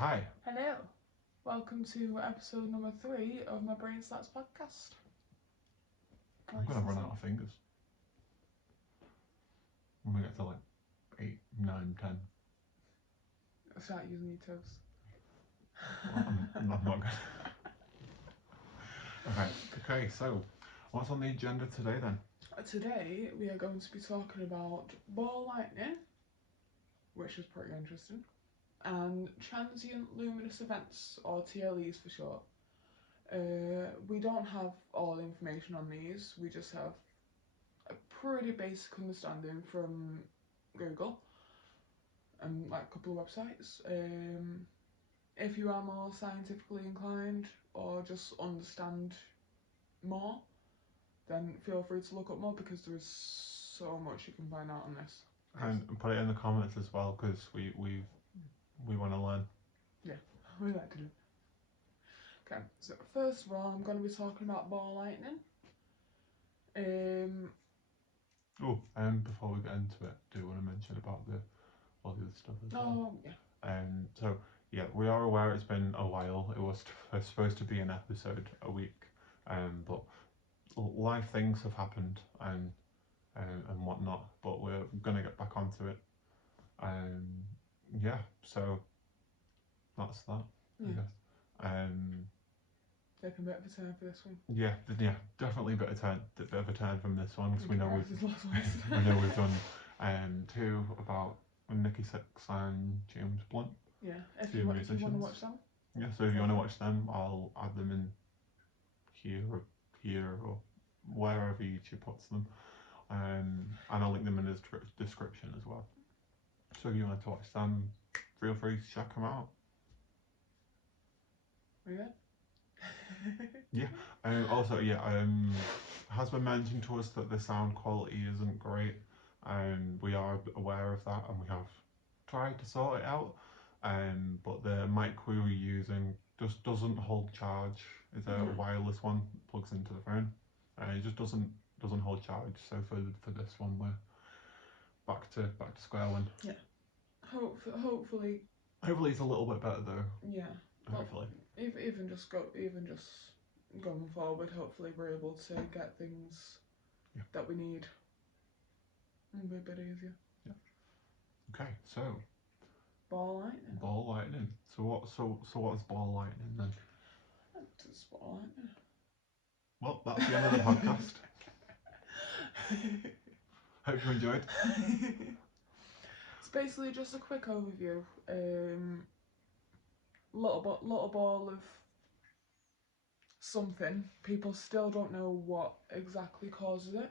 Hi. Hello, welcome to episode number 3 of my Brain Stats podcast. I'm gonna run out of fingers. I'm gonna get to like 8, 9, 10. Start using your toes. Well, I'm not good. Okay, so what's on the agenda today then? Today we are going to be talking about ball lightning, which is pretty interesting, and transient luminous events, or TLEs for short. We don't have all the information on these, we just have a pretty basic understanding from Google and like a couple of websites. If you are more scientifically inclined or just understand more, then feel free to look up more because there is so much you can find out on this. And put it in the comments as well because we want to learn. Yeah, we like to do. Okay, so first of all, I'm going to be talking about ball lightning. Before we get into it, do you want to mention about all the other stuff as well? Yeah. So yeah, we are aware it's been a while. It was supposed to be an episode a week, but life things have happened and whatnot. But we're gonna get back onto it. Yeah. So that's that. Yeah. I guess. Taking a bit of a turn for this one. Yeah, definitely a bit of a turn from this one because we know we've done 2 about Nikki Sixx and James Blunt. Yeah, if you want to watch them. Yeah, so if you want to watch them, I'll add them in here or wherever YouTube puts them, and I'll link them in the description as well. So if you want to watch them, feel free to check them out. Yeah. Also, has been mentioned to us that the sound quality isn't great, and we are aware of that, and we have tried to sort it out. But the mic we were using just doesn't hold charge. It's a wireless one, plugs into the phone, and it just doesn't hold charge. So for this one, we're back to square one. Yeah. Hopefully it's a little bit better though. Yeah. Hopefully. Even just going forward, hopefully we're able to get things that we need a bit easier. Yeah. Okay, so ball lightning. So what's ball lightning then? It's ball lightning. Well, that's the end of the podcast. Hope you enjoyed. It's basically just a quick overview. Little ball of something. People still don't know what exactly causes it.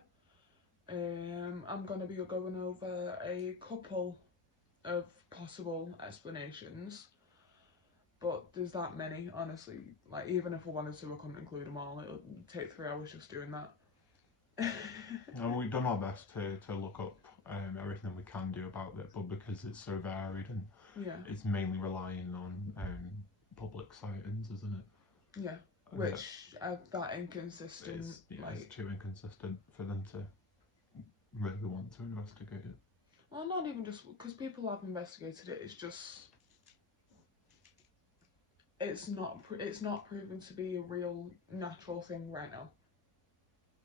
I'm going to be going over a couple of possible explanations, but there's that many, honestly. Like, even if I wanted to, I couldn't include them all. It'll take 3 hours just doing that. And we've done our best to look up everything we can do about it, but because it's so varied and it's mainly relying on public sightings, isn't it? Yeah, which are that inconsistent. It's too inconsistent for them to really want to investigate it. Well, not even just because people have investigated it. It's just it's not proven to be a real natural thing right now,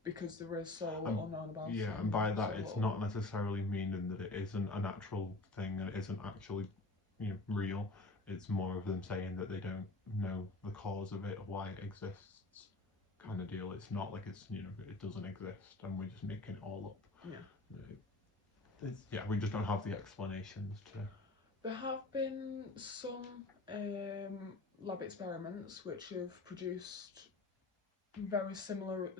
because there is so little known about it. Yeah, and by that it's not necessarily meaning that it isn't a natural thing and it isn't actually real. It's more of them saying that they don't know the cause of it or why it exists, kind of deal. It's not like it's it doesn't exist and we're just making it all up. We just don't have the explanations to. There have been some lab experiments which have produced very similar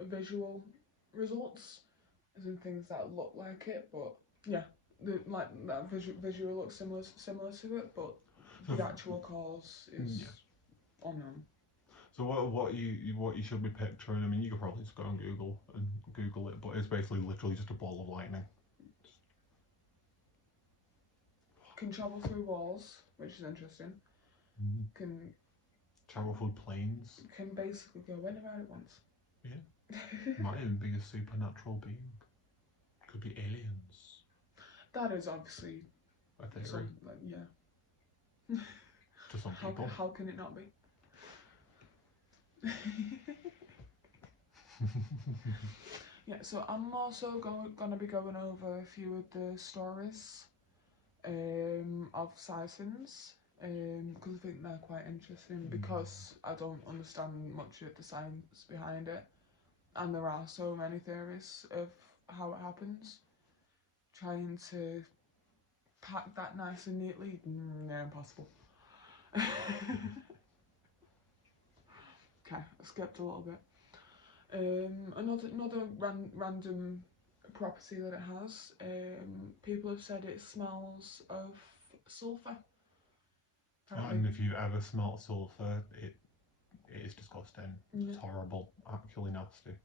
visual results, as in things that look like it, but that visual looks similar to it, but the actual cause is unknown. So what you should be picturing, I mean, you could probably just go on Google and Google it, but it's basically literally just a ball of lightning. Can travel through walls, which is interesting. Can travel through planes. Can basically go anywhere it wants. Yeah. Might even be a supernatural being. Could be aliens. That is obviously a theory. to some people. How can it not be? Yeah, so I'm also going to be going over a few of the stories of sightings because I think they're quite interesting because I don't understand much of the science behind it, and there are so many theories of how it happens. Trying to pack that nice and neatly, impossible. Okay, I skipped a little bit. Another random property that it has. People have said it smells of sulphur. And if you ever smelt sulphur, it is disgusting. It's horrible, actually nasty.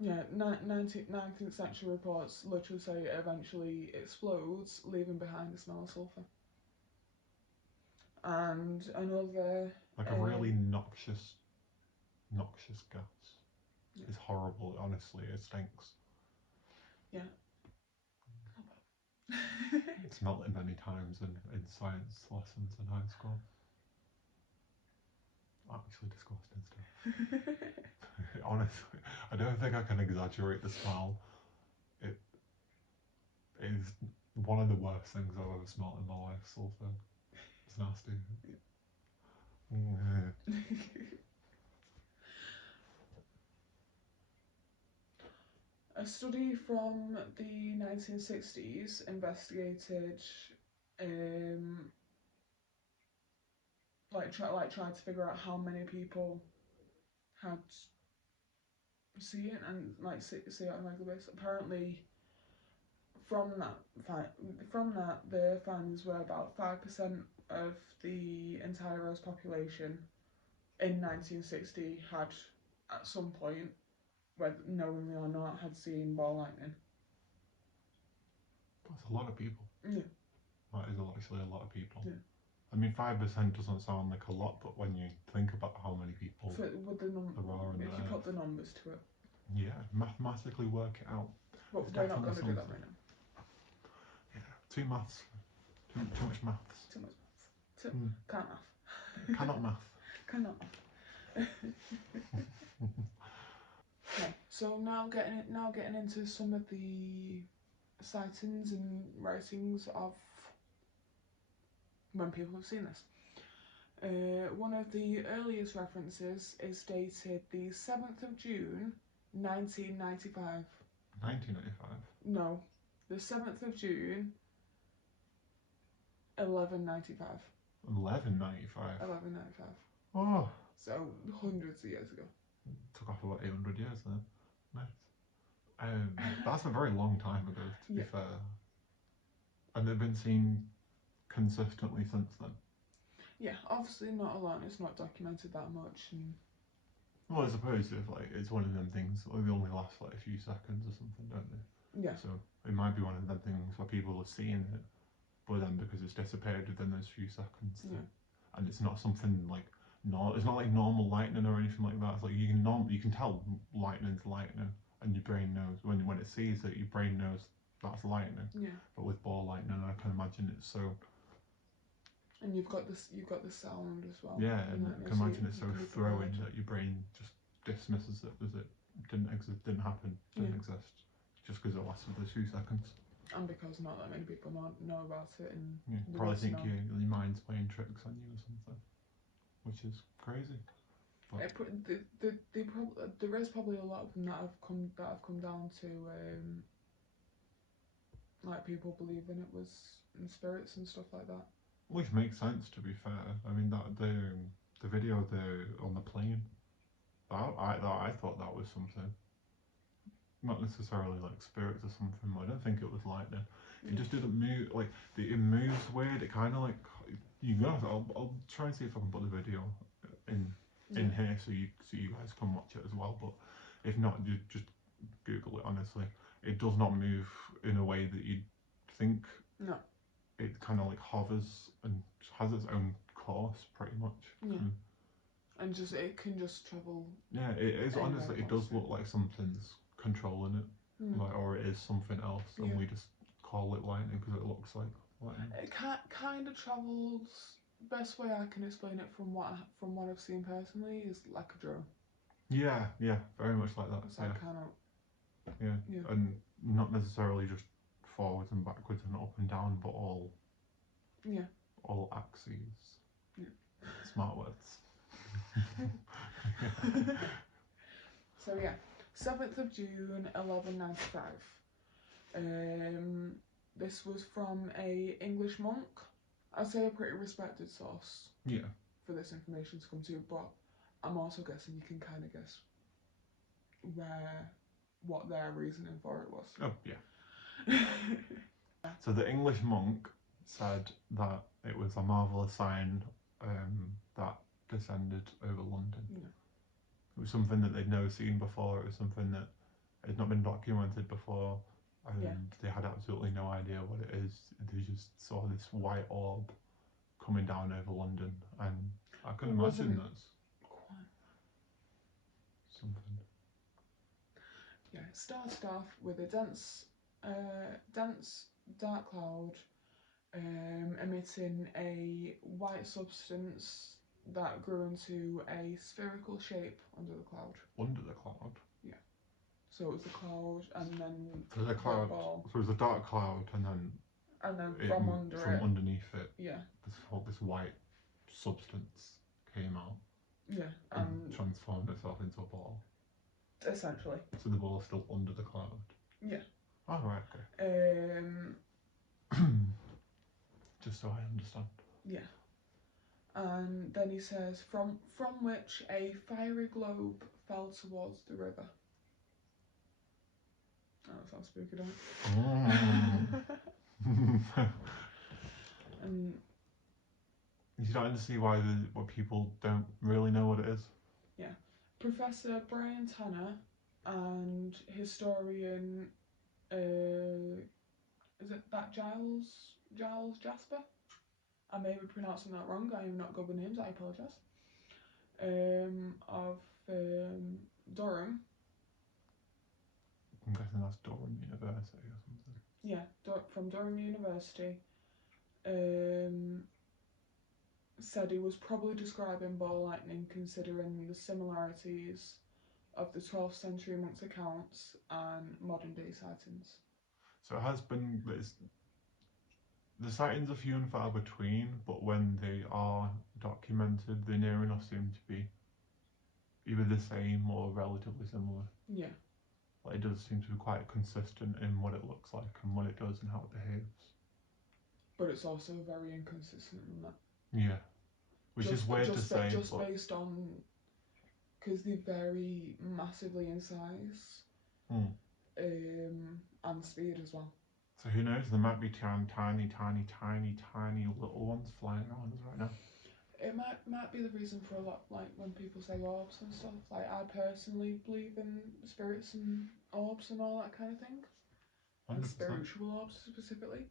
Yeah, 19th century reports literally say it eventually explodes, leaving behind the smell of sulphur. And another... Like a really noxious gas. Yeah. It's horrible, honestly, it stinks. Yeah. Smelt it many times in science lessons in high school. Actually disgusting stuff. Honestly, I don't think I can exaggerate the smell. It is one of the worst things I've ever smelled in my life, sulphur. It's nasty. A study from the 1960s investigated, tried to figure out how many people had seen it and see it on a regular basis. Apparently, from that, the findings were about 5% of the entire Earth's population in 1960 had, at some point, whether knowingly or not, had seen ball lightning. That's a lot of people. Yeah. That is actually a lot of people. Yeah. I mean, 5% doesn't sound like a lot, but when you think about how many people there are in there, if you put the numbers to it. Yeah, mathematically work it out. But we're not going to do that right now. Yeah, too much maths. Too much maths. Can't math. Cannot math. Cannot math. Okay, so now getting into some of the sightings and writings of when people have seen this. One of the earliest references is dated the 7th of June, 1995. 1995? No, the 7th of June, 1195. 1195? 1195. Oh! So, hundreds of years ago. Took off about 800 years then. Nice. That's a very long time ago, to be fair. And they've been seen consistently since then. Yeah, obviously not a lot. It's not documented that much. Well, I suppose if it's one of them things, they only last a few seconds or something, don't they? Yeah. So it might be one of them things where people are seeing it, but then because it's disappeared within those few seconds, and it's not something it's not like normal lightning or anything like that. It's like you can tell lightning's lightning, and your brain knows when it sees it, your brain knows that's lightning. Yeah. But with ball lightning, I can imagine it's so. And you've got the sound as well. Yeah, and I can imagine it's so throwing that your brain just dismisses it as it didn't exist, didn't happen, didn't exist, just because it lasted those few seconds. And because not that many people know about it, and probably think your mind's playing tricks on you or something, which is crazy. But there is probably a lot of them that have come down to like people believing it was in spirits and stuff like that. Which makes sense, to be fair. I mean, that the video there on the plane, I thought that was something. Not necessarily like spirits or something. I don't think it was lightning. It just didn't move. Like it moves weird. It kind of like I'll try and see if I can put the video in here so you guys can watch it as well. But if not, you just Google it. Honestly, it does not move in a way that you'd think. No. It kind of like hovers and has its own course, pretty much. Yeah. And it can just travel. Yeah, it is. Honestly, it does look like something's controlling it, or it is something else, and we just call it lightning because it looks like lightning. It kind of travels best way I can explain it from what I've seen personally is like a drone. Yeah, very much like that. It's like kind of yeah, and not necessarily just forwards and backwards and up and down, but all axes. Yeah. Smart words. So yeah, 7th of June, 1195. This was from a English monk. I'd say a pretty respected source. Yeah. For this information to come to, but I'm also guessing you can kind of guess what their reasoning for it was. Oh yeah. So the English monk said that it was a marvellous sign that descended over London. Yeah. It was something that they'd never seen before. It was something that had not been documented before, and they had absolutely no idea what it is. They just saw this white orb coming down over London, and I can imagine that's something. Yeah, it started off with a dense dark cloud emitting a white substance that grew into a spherical shape under the cloud. Under the cloud? Yeah. So it was a cloud, and then so it was a dark cloud, and then from underneath it, this white substance came out. Yeah, and transformed itself into a ball. Essentially. So the ball is still under the cloud. Yeah. Oh right, okay. Just so I understand. Yeah. And then he says, from which a fiery globe fell towards the river. Oh, that sounds spooky, don't it? And you're starting to see why what people don't really know what it is. Yeah. Professor Brian Tanner and historian, is it that Giles Jasper? I may be pronouncing that wrong. I am not good with names. I apologise. Of Durham. I'm guessing that's Durham University or something. Yeah, from Durham University. Said he was probably describing ball lightning, considering the similarities of the 12th century monks' accounts and modern day sightings. So it has been. The sightings are few and far between, but when they are documented, they near enough seem to be either the same or relatively similar. Yeah. Like it does seem to be quite consistent in what it looks like and what it does and how it behaves. But it's also very inconsistent in that. Yeah. Which is weird to say. Just based on, because they vary massively in size and speed as well. So who knows? There might be tiny little ones flying around us right now. It might be the reason for a lot, like when people say orbs and stuff. Like I personally believe in spirits and orbs and all that kind of thing, 100%. And spiritual orbs specifically.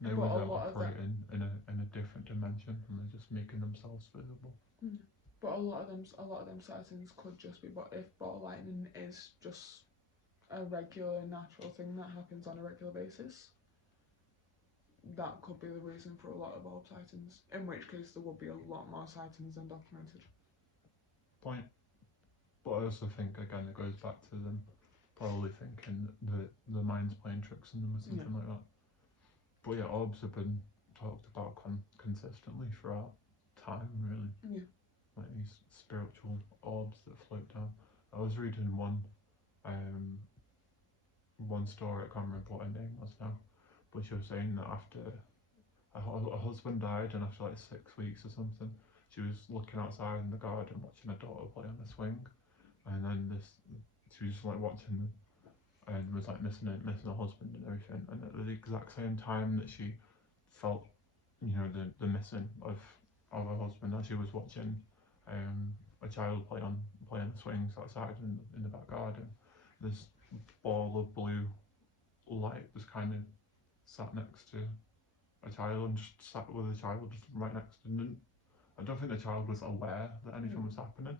Maybe they're operating in a different dimension and they're just making themselves visible. But a lot of them sightings could just be, but if ball lightning is just a regular natural thing that happens on a regular basis, that could be the reason for a lot of orb sightings, in which case there would be a lot more sightings than documented. Point. But I also think, again, it goes back to them probably thinking that the mind's playing tricks on them or something like that. But yeah, orbs have been talked about consistently throughout time, really. Yeah. Like these spiritual orbs that float down. I was reading one story, I can't remember what her name was now, but she was saying that after her husband died and after like 6 weeks or something, she was looking outside in the garden watching her daughter play on the swing, and then she was like watching them and was like missing her husband and everything, and at the exact same time that she felt, the missing of her husband, as she was watching a child play on the swings outside in the back garden, this ball of blue light was kind of sat next to a child and just sat with a child just right next to them. I don't think the child was aware that anything was happening,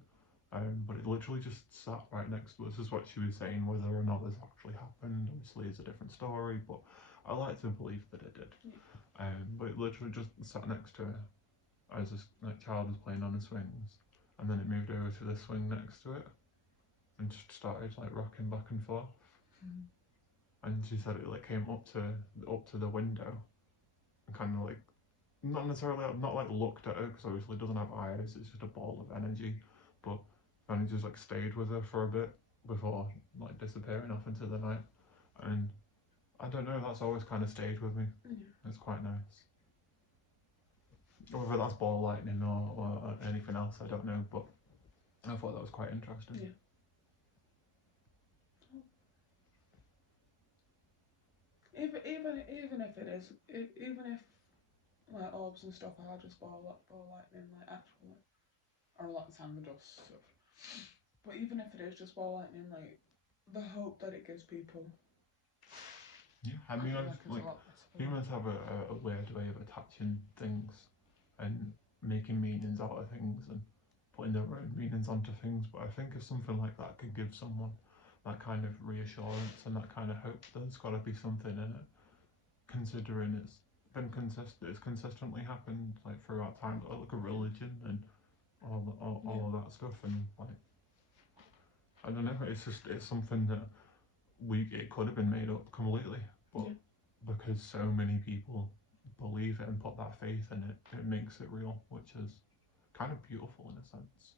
but it literally just sat right next to us. This is what she was saying. Whether or not this actually happened, obviously, is a different story, but I like to believe that it did. Yeah. But it literally just sat next to her as this child was playing on the swings, and then it moved over to the swing next to it, and just started like rocking back and forth. Mm. And she said it like came up to the window, and kind of like not necessarily not like looked at her because obviously it doesn't have eyes. It's just a ball of energy, but and it just like stayed with her for a bit before like disappearing off into the night. And I don't know, that's always kind of stayed with me. Yeah. It's quite nice. Whether that's ball lightning or anything else, I don't know, but I thought that was quite interesting. Yeah. Even if it is, even if like orbs and stuff are just ball lightning, like actually, or a lot of time the dust stuff. But even if it is just ball lightning, like the hope that it gives people. Yeah, I mean, like humans have a weird way of attaching things and making meanings out of things and putting their own meanings onto things. But I think if something like that could give someone that kind of reassurance and that kind of hope, there's got to be something in it. Considering it's consistently happened like throughout time, like a religion and all of that stuff, and like I don't know, it's something that it could have been made up completely, but because so many people believe it and put that faith in it, it makes it real, which is kind of beautiful in a sense.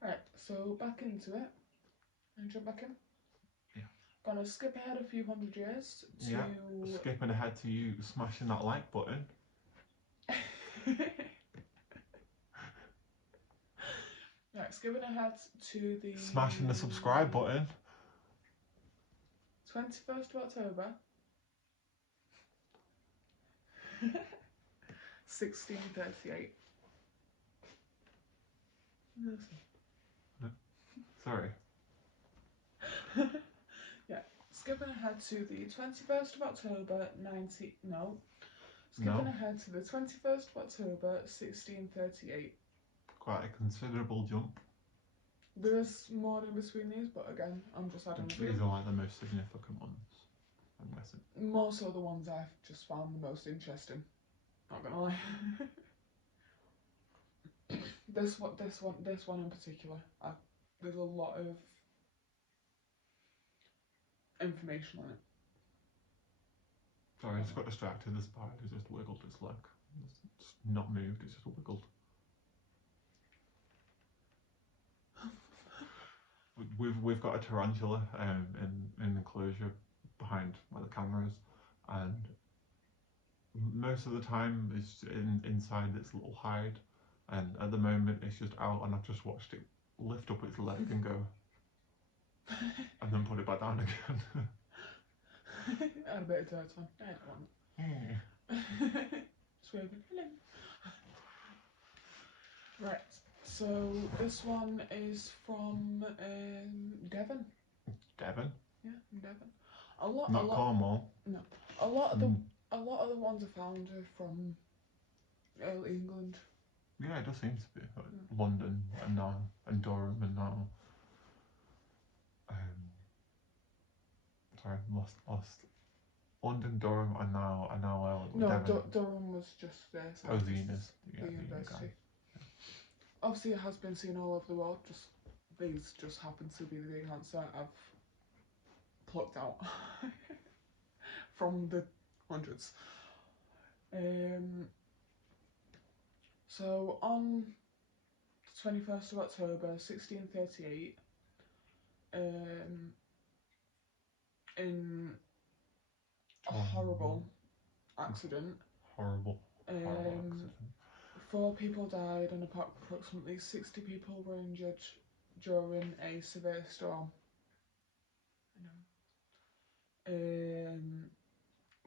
Right, so back into it. And jump back in. Yeah. Gonna skip ahead a few hundred years to skipping ahead to you smashing that like button. Right, skipping ahead to the smashing the subscribe button. 21st of October 1638. Sorry. Yeah, skipping ahead to the 21st of October skipping ahead to the 21st of October 1638. Quite a considerable jump. There is more in between these, but again, I'm just adding to These are like the most significant ones, I'm guessing. More so the ones I've just found the most interesting. Not gonna lie. This one in particular, there's a lot of information on it. Sorry, I just got distracted. The spider just wiggled its leg. It's not moved, it's just wiggled. We've got a tarantula in an enclosure behind where the camera is, and most of the time it's inside its little hide, and at the moment it's just out, and I've just watched it lift up its leg and go and then put it back down again. I had a bit of dirt on. I don't want it. Swerving. Right, so this one is from Devon. Devon? Yeah, from Devon. Not Cornwall. No, a lot of the ones I found are from early England. Yeah, it does seem to be like London and now and Durham and now. Sorry, lost. London, Durham, and now Devon. Durham was just the university. Obviously, it has been seen all over the world. These just happen to be the answer I've plucked out from the hundreds. So on the 21st of October 1638, in a horrible accident. Horrible accident. 4 people died and approximately 60 people were injured during a severe storm.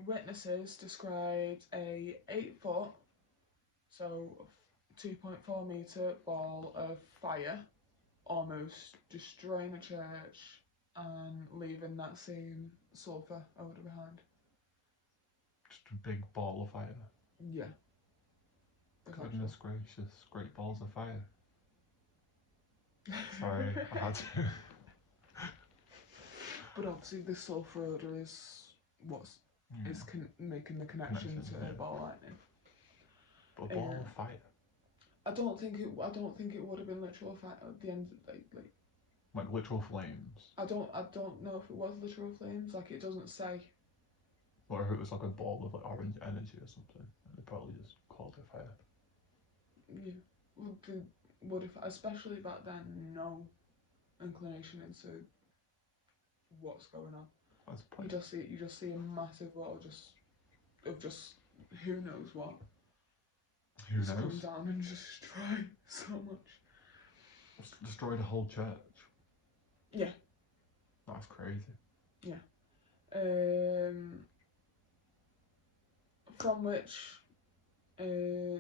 Witnesses described a 8-foot, so 2.4 metre ball of fire almost destroying a church and leaving that same sulphur odour behind. Just a big ball of fire. Yeah. Goodness gracious, great balls of fire. Sorry, I had to. But obviously, the sulfur odor is what's making the connection to ball lightning. But ball of fire. I don't think it would have been literal fire at the end. Like literal flames. I don't know if it was literal flames. Like, it doesn't say. Or if it was like a ball of like orange energy or something. And they probably just called it fire. Yeah, would have, especially back then, no inclination into what's going on. You just see a massive wall of just who knows what. Who knows? Come down and just destroy so much. Destroyed a whole church. Yeah. That's crazy. Yeah.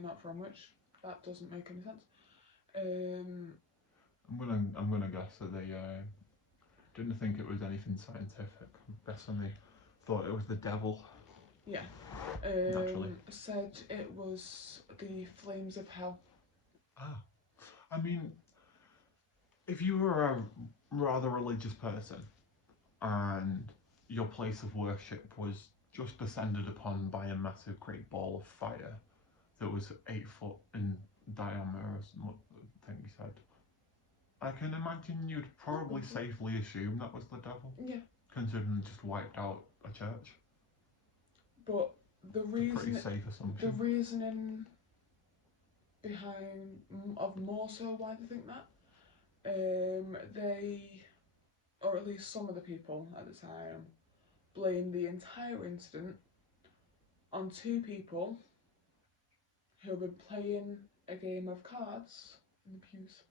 Not from which. That doesn't make any sense. I'm gonna guess that they didn't think it was anything scientific. I'm guessing they thought it was the devil. Yeah. Naturally. Said it was the flames of hell. Ah. I mean, if you were a rather religious person and your place of worship was just descended upon by a massive great ball of fire that was 8 foot in diameter, I think you said, I can imagine you'd probably safely assume that was the devil. Yeah. Considering it just wiped out a church. But the reason, pretty safe assumption. The reasoning behind of more so why they think that, they, or at least some of the people at the time, blame the entire incident on 2 people who had been playing a game of cards in the pews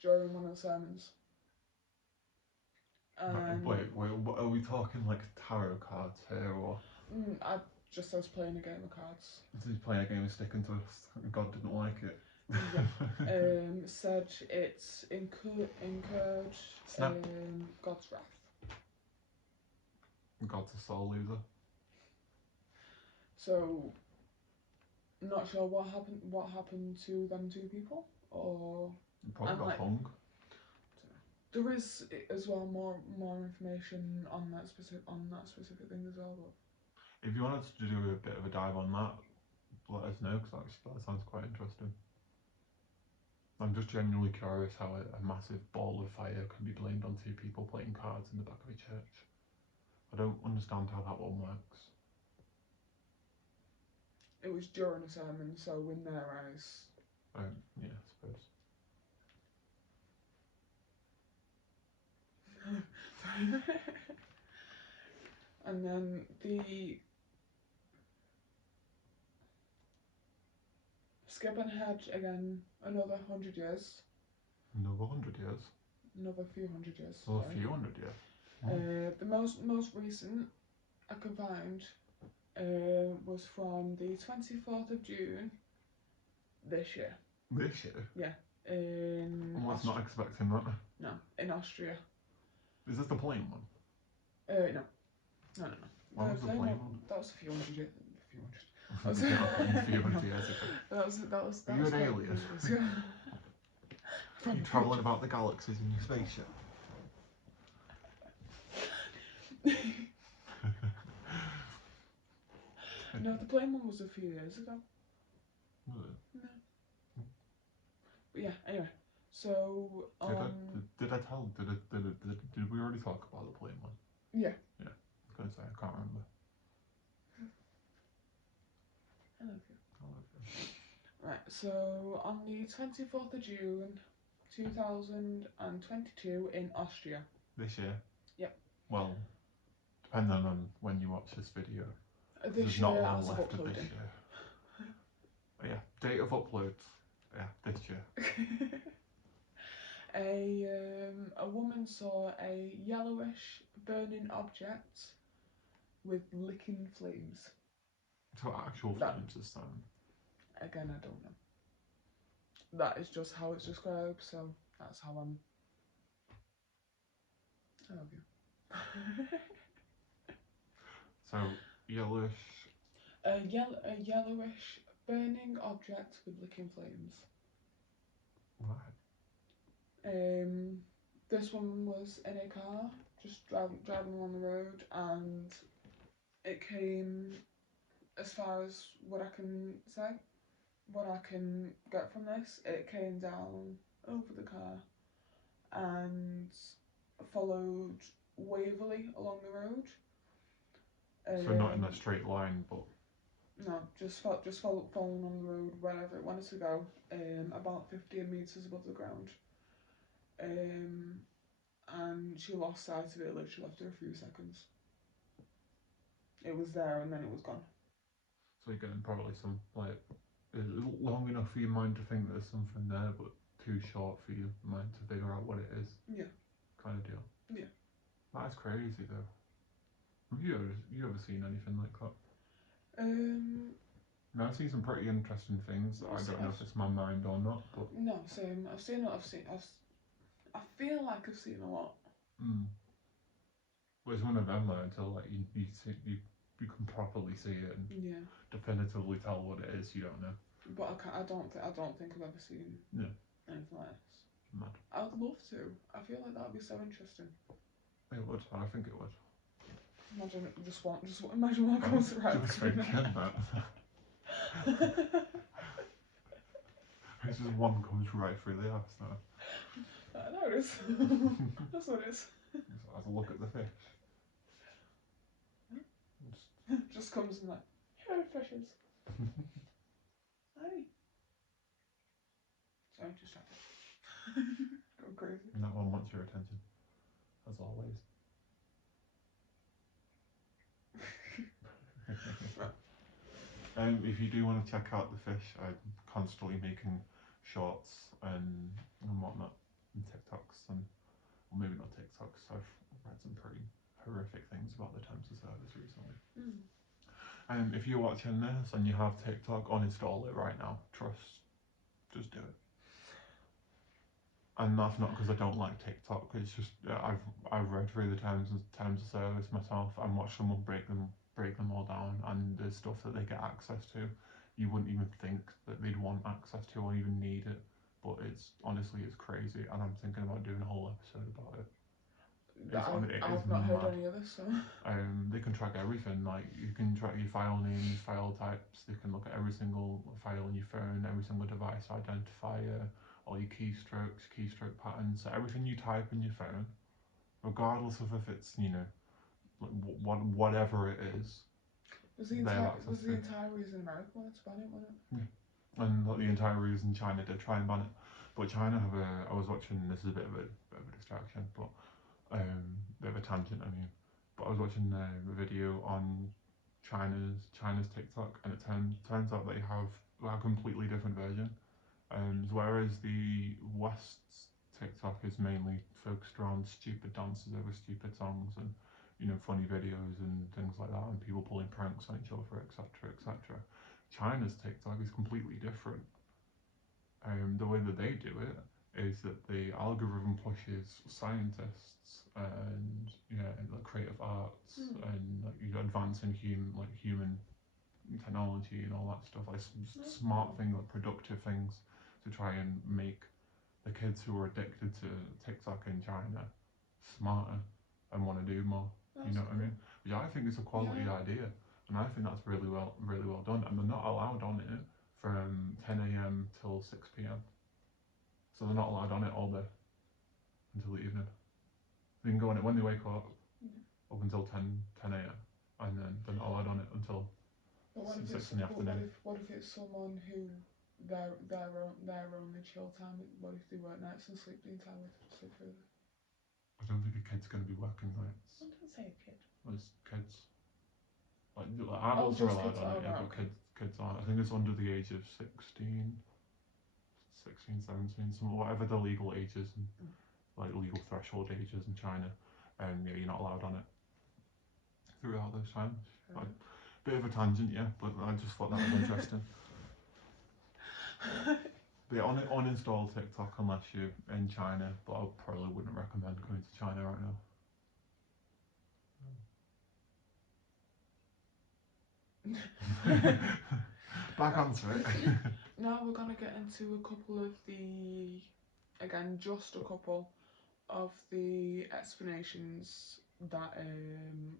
during one of the sermons. Wait, are we talking like tarot cards here, or? I was playing a game of cards. He's playing a game of stick and twist. God didn't like it. Yeah. Said it incurred God's wrath. God's a soul loser. So, not sure what happened to them 2 people, or probably got hung. There is as well more information on that specific thing as well. But if you wanted to do a bit of a dive on that, let us know, because that sounds quite interesting. I'm just genuinely curious how a massive ball of fire can be blamed on 2 people playing cards in the back of a church. I don't understand how that one works. It was during a sermon, so in their eyes. Yeah, I suppose. And then the skipping ahead again another 100 years. Another 100 years? Another few hundred years. Oh, a few hundred years. Oh. The most recent I could find was from the 24th of June this year. This year? Yeah. I was not expecting that. No, in Austria. Is this the plane one? No. What was the plane one? That was a few hundred years. A few hundred years ago. That was Are you an alien? Are you travelling about the galaxies in your spaceship? No, the plane one was a few years ago. Was it? No. But yeah, anyway. So did we already talk about the plane one? Yeah. Yeah. I was gonna say I can't remember. I love you. Right, so on the 24th of June 2022 in Austria. This year? Yep. Well, depending on when you watch this video. There's not long left of this year. But yeah, date of upload. Yeah, this year. A woman saw a yellowish burning object with licking flames. So actual flames this time? Again, I don't know. That is just how it's described, so that's how I'm. I love you. So yellowish. A yellowish burning object with licking flames. Right. This one was in a car, just driving along the road, and it came, as far as what I can say, what I can get from this, it came down over the car and followed wavily along the road. So not in a straight line, but No, just following on the road wherever it wanted to go. About 15 meters above the ground. And she lost sight of it literally after a few seconds. It was there and then it was gone. so you're getting probably some like long enough for your mind to think there's something there, but too short for your mind to figure out what it is. Yeah. Kind of deal. Yeah. That is crazy though. Have you ever seen anything like that? Now I've seen some pretty interesting things. I don't know if it's my mind or not, but no, same. I feel like I've seen a lot. Well, it's one of them though. Until like you can properly see it and definitively tell what it is. You don't know. But I don't think I've ever seen anything like this. Mad. I would love to. I feel like that would be so interesting. It would. I think it would. Imagine imagine what comes right. Just thinking that. It's just one comes right through the ass now. I know it is. That's what it is. Just have a look at the fish. Just comes in like, here are fishes. Hi. Sorry, distracted. Go crazy. And that one wants your attention, as always. If you do want to check out the fish, I'm constantly making shorts and whatnot, and TikToks, and well, maybe not TikToks. I've read some pretty horrific things about the terms of service recently. If you're watching this and you have TikTok, uninstall it right now. Just do it. And that's not because I don't like TikTok. It's just I've read through the terms of service myself and watched someone break them all down, and the stuff that they get access to, you wouldn't even think that they'd want access to or even need it. But it's honestly crazy, and I'm thinking about doing a whole episode about it. I've not heard any of this, so. They can track everything. Like you can track your file names, file types. They can look at every single file on your phone, every single device identifier, all your keystrokes, keystroke patterns. So everything you type in your phone, regardless of if it's whatever it is. Was the entire reason America wanted to ban it, wasn't it? Yeah. And the entire reason China did try and ban it, but China have I was watching. This is a bit of a distraction, but. Bit of a tangent, I mean, but I was watching a video on China's TikTok, and it turns out they have a completely different version. Whereas the West's TikTok is mainly focused around stupid dances over stupid songs and funny videos and things like that, and people pulling pranks on each other, etc., etc. China's TikTok is completely different. The way that they do it is that the algorithm pushes scientists and like creative arts and advancing human technology and all that stuff, like smart things, like productive things, to try and make the kids who are addicted to TikTok in China smarter and want to do more. You know what I mean? Which I think is a quality idea, and I think that's really well done. And they're not allowed on it from 10 a.m. till 6 p.m. So they're not allowed on it all day until the evening. They can go on it when they wake up until 10 a.m. and then they're not allowed on it until 6 in the afternoon. What if it's someone who their only chill time? What if they work nights and sleep the entire way sleep through it? I don't think a kid's going to be working nights. I didn't say a kid. Well, it's kids. Like adults are allowed on it, yeah, but kids aren't. I think it's under the age of 16, 17, whatever the legal age is, and like legal threshold ages in China, and you're not allowed on it throughout those times. Like, bit of a tangent, yeah, but I just thought that was interesting. But uninstall TikTok unless you're in China, but I probably wouldn't recommend going to China right now. Back onto it. Now we're going to get into a couple of the again, just a couple of the explanations that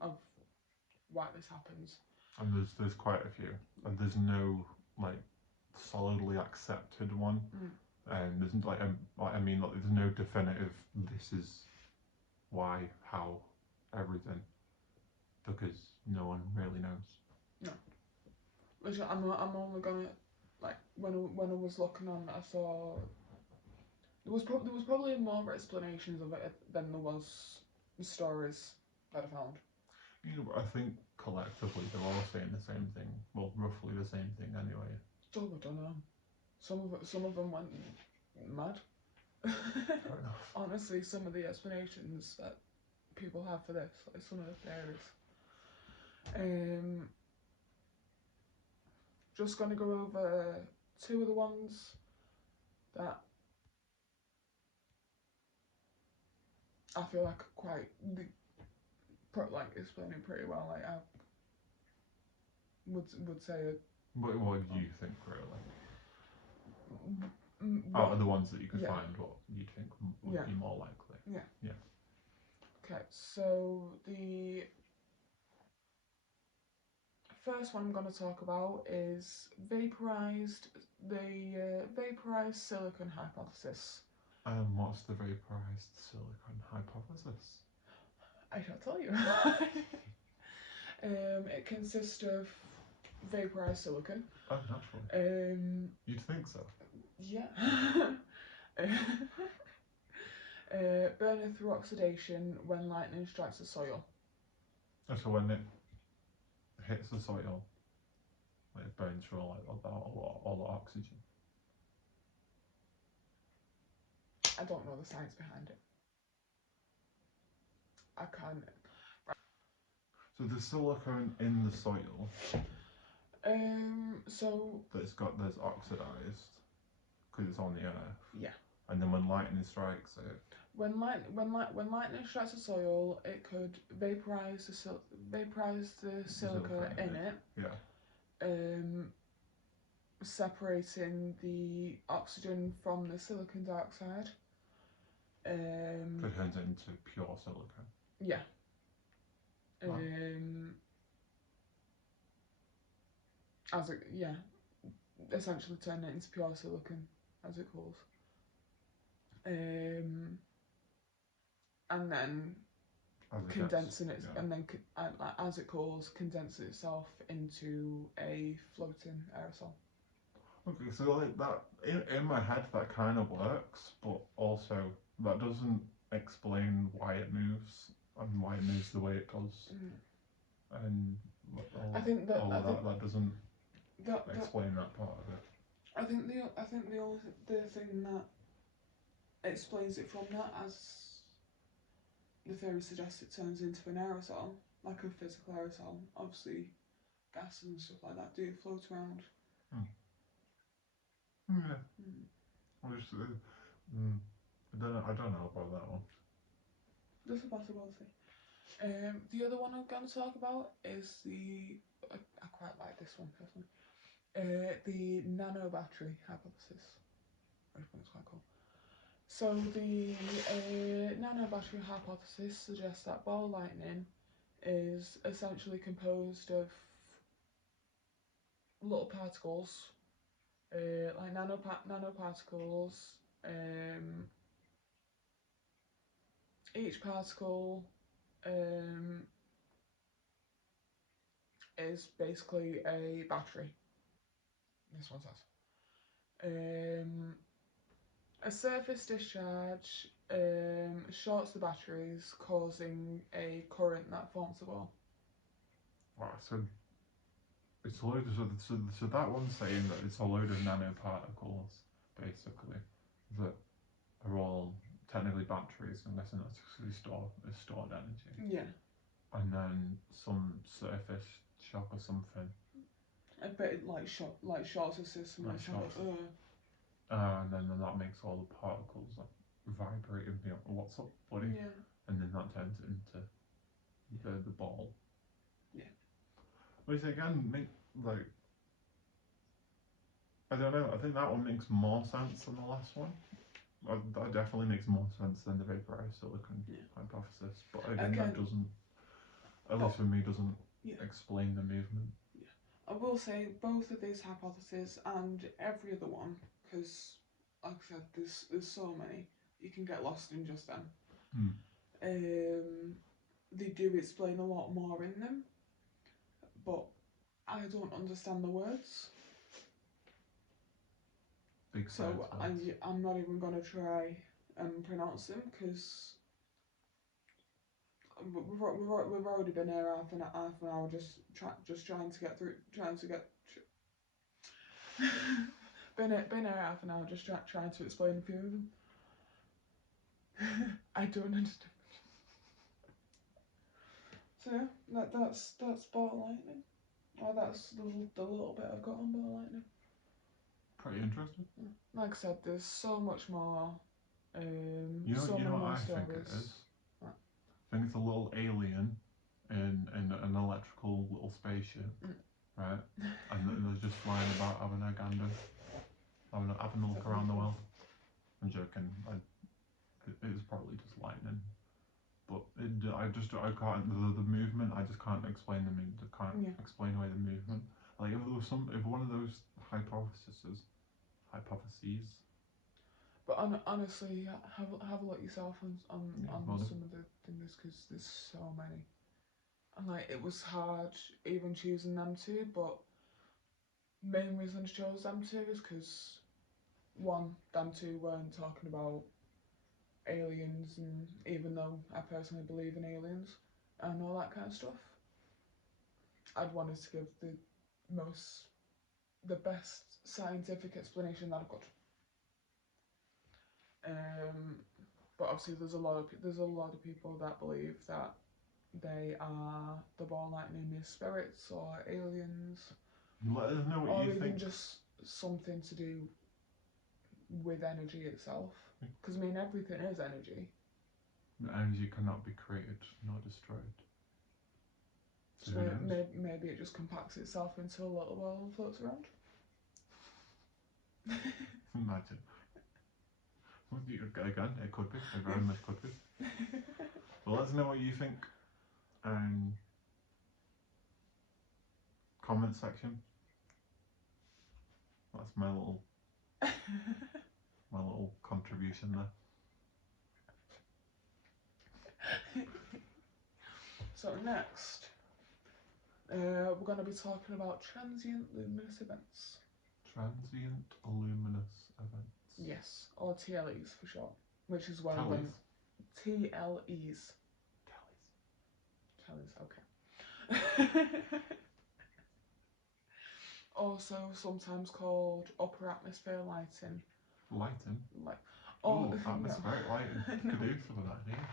of why this happens. And there's quite a few, and there's no like solidly accepted one. And there's like there's no definitive. This is why, how, everything, because no one really knows. No, which I'm only gonna like when I was looking on, I saw there was probably more explanations of it than there was stories that I found. You know, I think collectively they're all saying the same thing. Well, roughly the same thing anyway. Oh, I don't know. Some of them went mad. Fair enough. Honestly, some of the explanations that people have for this, like some of the theories. Just gonna go over two of the ones that I feel like quite like explaining pretty well. Like I would say. What do you think, really? Out of the ones that you could find, what you think would be more likely? Yeah. Okay, so the first one I'm going to talk about is the vaporized silicon hypothesis. What's the vaporized silicon hypothesis? I shall tell you. It consists of vaporized silicon. Oh, naturally. You'd think so. Yeah. Burning through oxidation when lightning strikes the soil. So when it hits the soil, it burns through all the oxygen. I don't know the science behind it. I can't. So there's silicon in the soil. So There's oxidized because it's on the earth. Yeah. And then when lightning strikes it. When lightning strikes the soil, it could vaporize the silica in it. Yeah. Separating the oxygen from the silicon dioxide. It turns it into pure silica. Yeah. Wow. Essentially turn it into pure silicon, as it calls. And then condensing it, and then as it cools, condenses itself into a floating aerosol. Okay, so like that in my head that kind of works, but also that doesn't explain why it moves and why it moves the way it does. And I think that doesn't explain that part of it. I think the thing that explains it from that, as the theory suggests, it turns into an aerosol, like a physical aerosol. Obviously, gases and stuff like that do float around. Yeah. I don't know about that one. There's a possibility. The other one I'm going to talk about is I quite like this one personally. The nano battery hypothesis. I think it's quite cool. So the nano battery hypothesis suggests that ball lightning is essentially composed of little particles, like nanoparticles. Each particle is basically a battery. This one says. A surface discharge shorts the batteries, causing a current that forms the ball. Wow, so it's a load of so that one's saying that it's a load of nanoparticles, basically, that are all technically batteries, unless they're not actually stored energy. Yeah. And then some surface shock or something. A bit like short system. Like short. And then that makes all the particles like vibrate and be like, what's up, buddy? Yeah. And then that turns it into the ball. Yeah. Which again I don't know. I think that one makes more sense than the last one. That definitely makes more sense than the vaporized silicon hypothesis. But again, that Again, doesn't, at but least for me, doesn't yeah, explain the movement. yeah. I will say both of these hypotheses and every other one, because like I said, there's so many you can get lost in just them. They do explain a lot more in them, but I don't understand the words. Big So words. I'm not even going to try and pronounce them because we've already been here half an hour just trying to get through, been here half an hour just trying to explain a few of them. I don't understand. So yeah, that's ball lightning. Oh, that's the little bit I've got on ball lightning. Pretty interesting. Like I said, there's so much more. You know, So you many know what more I think it stories. is. I think it's a little alien in an electrical little spaceship, right? And they're just flying about having a gander, having a look around the world. I'm joking. It is probably just lightning, but I can't the movement. I just can't explain the movement. I can't explain away the movement. Like if one of those hypotheses. But honestly, have a look yourself on some of the things because there's so many. And like it was hard even choosing them two, but main reason I chose them two is because one, them two weren't talking about aliens, and even though I personally believe in aliens and all that kind of stuff, I'd wanted to give the best scientific explanation that I could. But obviously, there's a lot of people that believe that they are the ball lightning is spirits or aliens, Let us know what or you even think. just something to do with energy itself. Because I mean, everything is energy. Energy cannot be created nor destroyed. So maybe it just compacts itself into a little ball and floats around. Imagine. Again, it could be. It very much could be. But let us know what you think. Comment section. That's my little contribution there. So next, we're going to be talking about transient luminous events. Transient luminous events. Yes, or TLEs for short, which is where TLES. TLEs. TLEs, okay. Also, sometimes called upper atmosphere lighting. Lighting. Oh, atmospheric lighting. Could do some of that, yeah.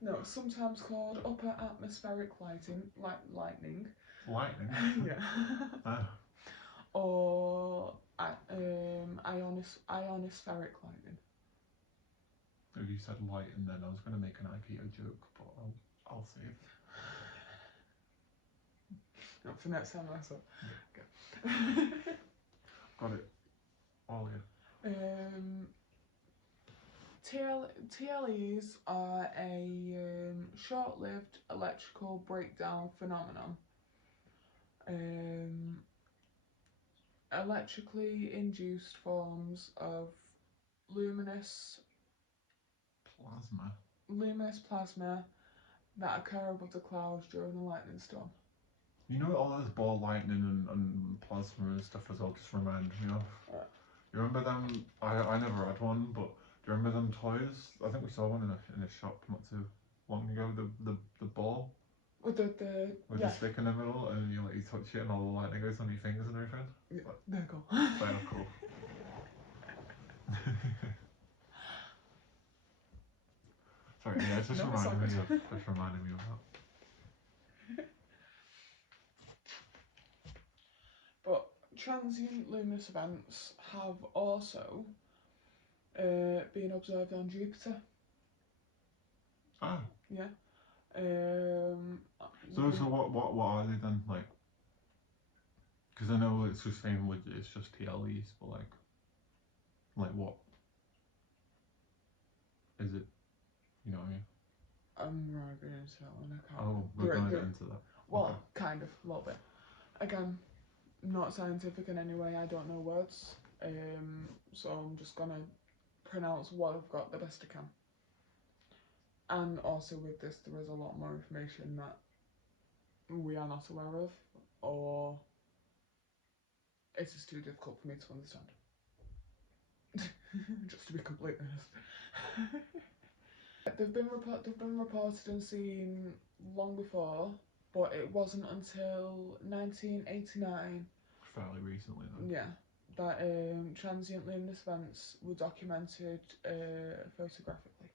No, sometimes called upper atmospheric lightning. Lightning. Yeah. Or ionospheric lightning. If you said lighting, then I was going to make an IKEA joke, but I'll save it. Not for next time, that's all. Okay. Got it. All in. TLEs are a short-lived electrical breakdown phenomenon. Electrically induced forms of luminous plasma that occur above the clouds during a lightning storm. You know, all this ball lightning and plasma and stuff as well just reminds me of. You remember them? I never had one, but do you remember them toys? I think we saw one in a shop not too long ago. The ball with the stick in the middle, and you touch it, and all the lightning goes on your fingers and everything. Yeah, they're cool. They're cool. Sorry, yeah, it's just reminding me of that. But transient luminous events have also been observed on Jupiter. Oh. Yeah. So what are they then, like? Because I know it's just saying it's just TLEs, but like what? Is it? You know what I mean? I'm not going into that one. I can't. Oh, we're going to get into that. Well, Okay. kind of, a little bit. Again, not scientific in any way. I don't know words. So I'm just gonna pronounce what I've got the best I can. And also with this, there is a lot more information that we are not aware of, or it is too difficult for me to understand. Just to be completely honest. They've been reported and seen long before, but it wasn't until 1989. Fairly recently, then. Yeah, that transient luminous events were documented photographically,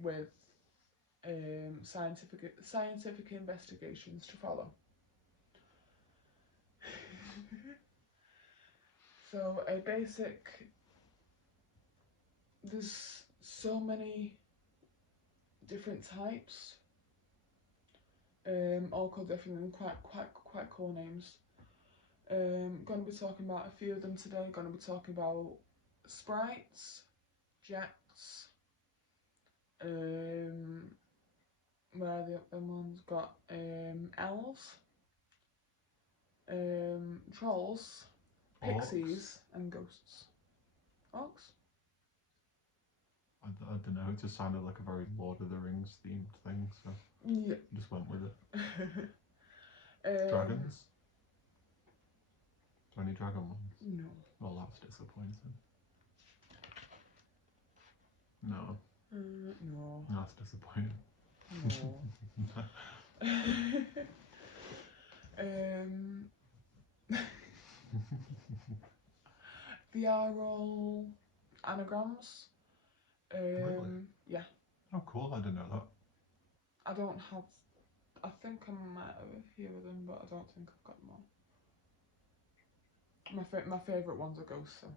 with scientific investigations to follow. So there's so many different types, all called different and quite cool names. Going to be talking about a few of them today. Going to be talking about sprites, jets. Where are the other ones? Got elves, trolls, pixies, and ghosts. Orcs? I don't know, it just sounded like a very Lord of the Rings themed thing, so yeah, just went with it. Dragons? Is there any dragon ones? No. Well, that's disappointing. No. No. That's disappointing. No. They are all anagrams. Really? Yeah. Oh, cool, I didn't know that. I don't have. I think I might have a few of them, but I don't think I've got them all. My favourite ones are ghosts, so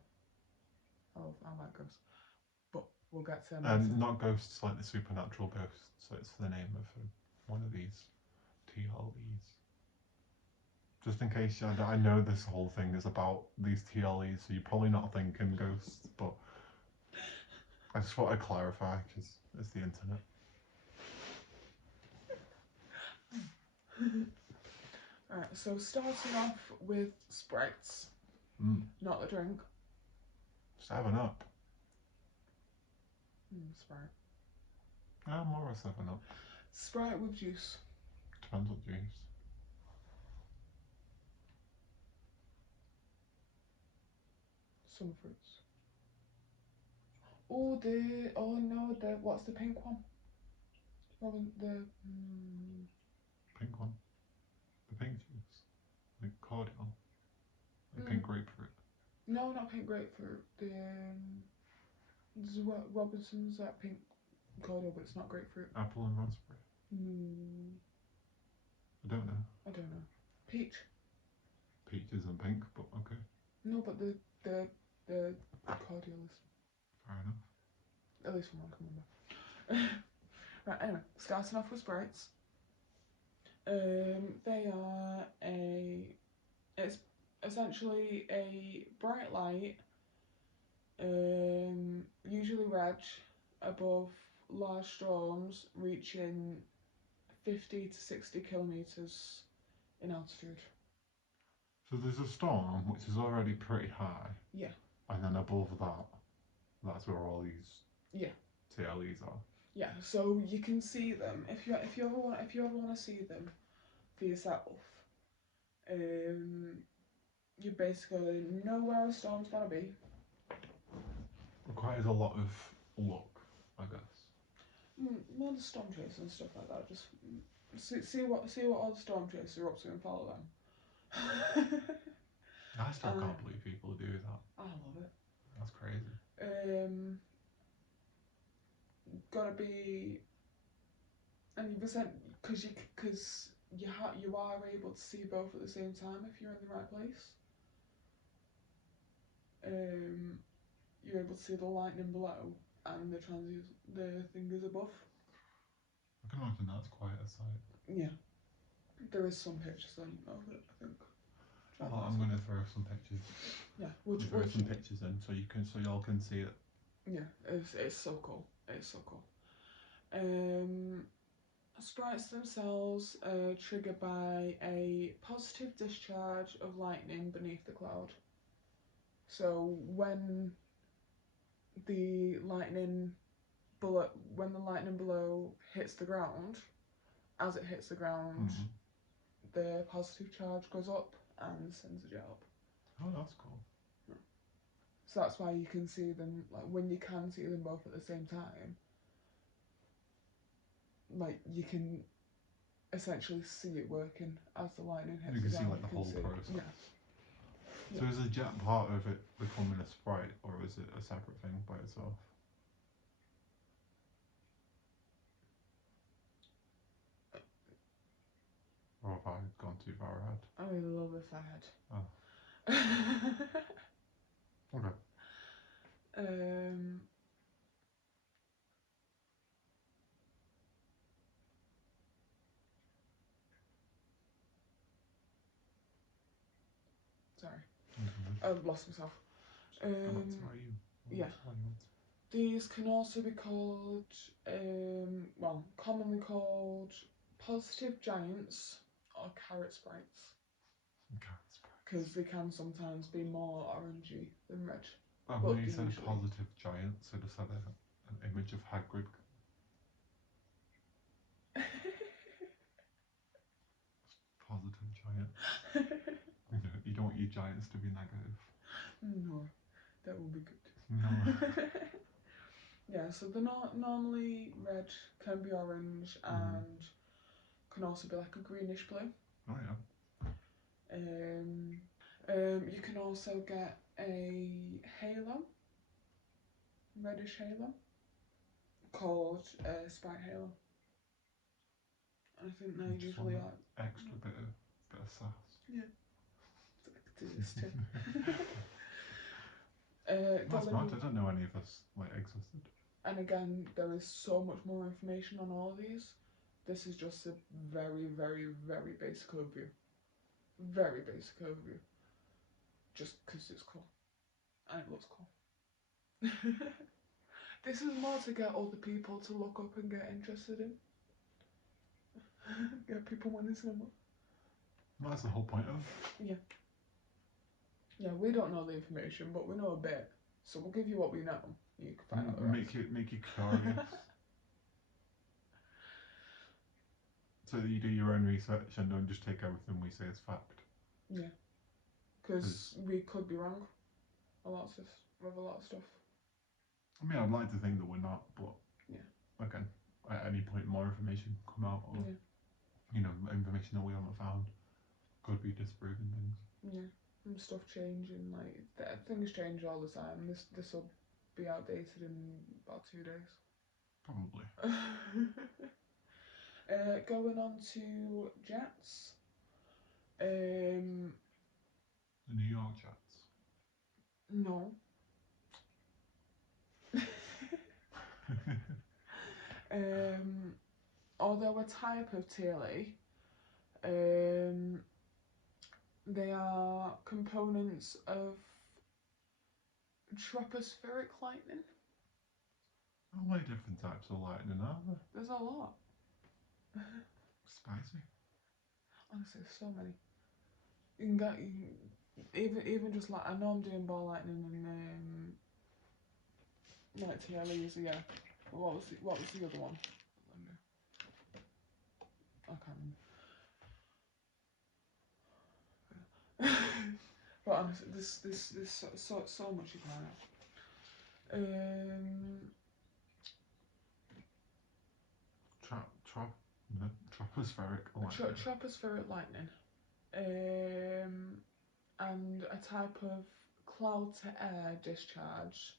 I like ghosts. But we'll get to them later. Not ghosts like the supernatural ghosts, so it's the name of one of these TLEs. Just in case, I know this whole thing is about these TLEs, so you're probably not thinking ghosts, but I just want to clarify because it's the internet. Alright, so starting off with Sprites. Not the drink. 7-Up. Sprite. More of 7-Up. Sprite with juice. Depends what juice. Some fruits. Oh no, what's the pink one? Robin, Pink one. The pink juice. Like cordial. Like pink grapefruit. No, not pink grapefruit. There's Robinson's that pink cordial, but it's not grapefruit. Apple and raspberry. I don't know. Peach. Peach isn't pink, but okay. No, but the cordial is. Fair enough. At least from what I can remember. Right, anyway, starting off with Sprites. It's essentially a bright light, usually red, above large storms reaching 50 to 60 kilometres in altitude. So there's a storm which is already pretty high. Yeah. And then above that, that's where all these TLEs are. Yeah, so you can see them if you ever want to see them for yourself. You basically know where a storm's gonna be. Requires a lot of luck, I guess. More the storm chasers and stuff like that. Just see what all the storm chasers are up to and follow them. I still can't believe people do that. I love it. That's crazy. Gotta be, and you've because you are able to see both at the same time if you're in the right place. You're able to see the lightning below and the thing is above. I can imagine that's quite a sight. Yeah, there is some pictures of it, I think. Well, I'm going to throw some pictures. Yeah, throw some pictures in so y'all can see it Yeah, it's so cool. It's so cool. Sprites themselves are triggered by a positive discharge of lightning beneath the cloud. So the lightning when the lightning below hits the ground, as it hits the ground, the positive charge goes up and sends a jet up. Oh, that's cool. So that's why you can see them, like when you can see them both at the same time, like you can essentially see it working as the lightning hits You the can see ground. like the whole process. Yeah. So is the jet part of it becoming a sprite, or is it a separate thing by itself? Or have I gone too far ahead? I'm a little bit ahead. Oh. Okay. Sorry, Mm-hmm. I've lost myself. Yeah. These can also be called, commonly called positive giants or carrot sprites. Because they can sometimes be more orangey than red. When you said positive giants, I just had an image of Hagrid. Positive giants. You don't want your giants to be negative. No, that would be good. No. Yeah, so they're not normally red, can be orange, and can also be like a greenish blue. Oh yeah. You can also get a halo, reddish halo, called Sprite Halo. I think they usually are extra bit of sass. Yeah. Do this too. That's mad. I didn't know any of this existed. And again, there is so much more information on all of these. This is just a very, very, very basic overview. Very basic overview. Just because it's cool. And it looks cool. This is more to get other people to look up and get interested in. Get people wanting to know more. Well, that's the whole point of it. Yeah. Yeah, we don't know the information, but we know a bit. So we'll give you what we know. You can find out the rest. Make you curious. So that you do your own research and don't just take everything we say as fact. Yeah. Because we could be wrong with a lot of stuff. I mean, I'd like to think that we're not, but yeah. Again, at any point more information come out, or information that we haven't found could be disproving things. Yeah, and stuff changing, things change all the time. This will be outdated in about 2 days. Probably. Going on to Jets. The New York Jets. No. Although a type of TLE, they are components of tropospheric lightning. How many different types of lightning are there? There's a lot. Spicy. Honestly, so many. You can get even just I know I'm doing ball lightning and TLEs. Yeah. What was the other one? I can't remember. But honestly, there's so much you can add. Tropospheric lightning. Tropospheric lightning. And a type of cloud to air discharge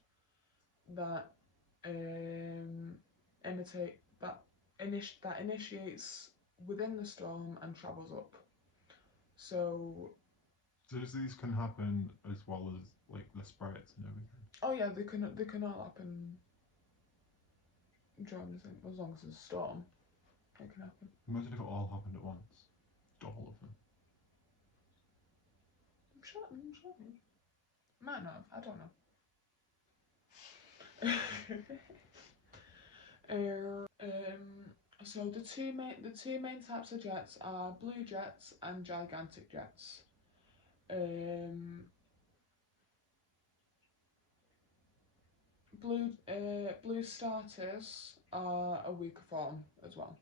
that initiates within the storm and travels up. So these can happen as well as the sprites and everything. Oh yeah, they can all happen during the thing, as long as there's a storm. It can happen. Imagine if it all happened at once. All of them. I'm sure. Might not have, I don't know. So the two main types of jets are blue jets and gigantic jets. Blue starters are a weaker form as well.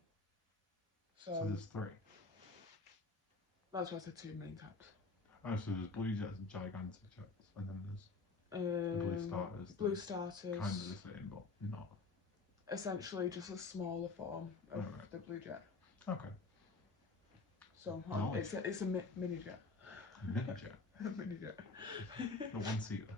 So there's three. That's why I said two main types. Oh, so there's blue jets and gigantic jets, and then there's blue starters. Blue starters. Kind of the same, but not. Essentially, just a smaller form of the blue jet. Okay. So it's a mini jet. Mini jet. Mini jet. The one seater.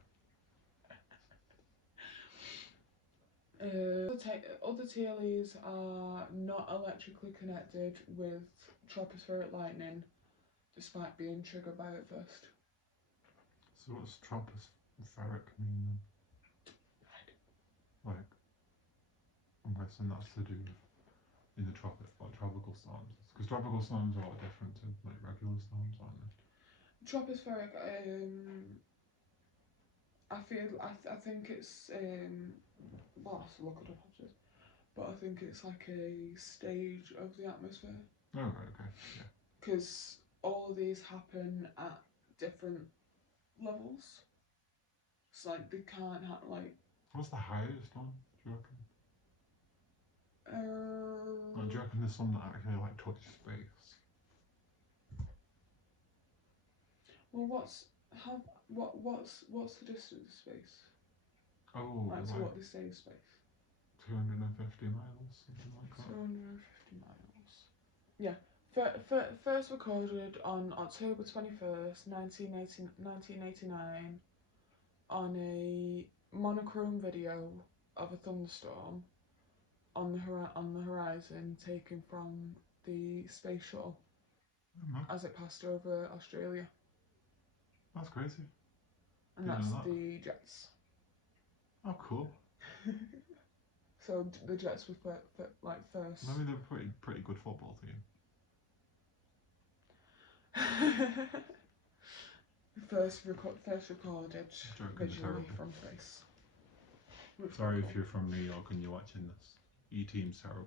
Other TLEs are not electrically connected with tropospheric lightning, despite being triggered by it first. So what's tropospheric mean then? Like, I'm guessing that's to do with in the tropical storms. Because tropical storms are a lot different to like regular storms, aren't they? Tropospheric, I think it's well, I have to look it up after this, but I think it's like a stage of the atmosphere. Oh, right, okay, yeah. Because all of these happen at different levels. It's like they can't have like. What's the highest one? Do you reckon? Or do you reckon there's some that actually like touch space? Well, what's the distance of space? Oh, like to what they say is space. 250 miles, something like that. 250 miles. Yeah. First recorded on October 21st, 1989, on a monochrome video of a thunderstorm on the horizon taken from the space shuttle as it passed over Australia. That's crazy. And that's the jets. Oh, cool. So the Jets were like first. Maybe they're a pretty good football team. first recorded visually from space. Sorry if you're from New York and you're watching this. E-team's terrible.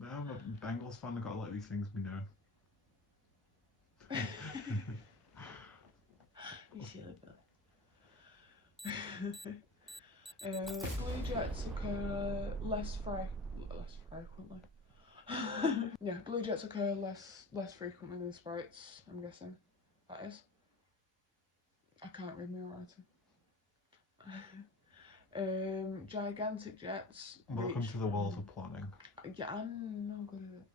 I'm a Bengals fan. I've got to let these things be known. You silly Billy. Blue jets occur less frequently. Yeah, blue jets occur less frequently than sprites, I'm guessing. That is. I can't read my writing. Gigantic jets. Welcome to the world of planning. Yeah, I'm not good at it.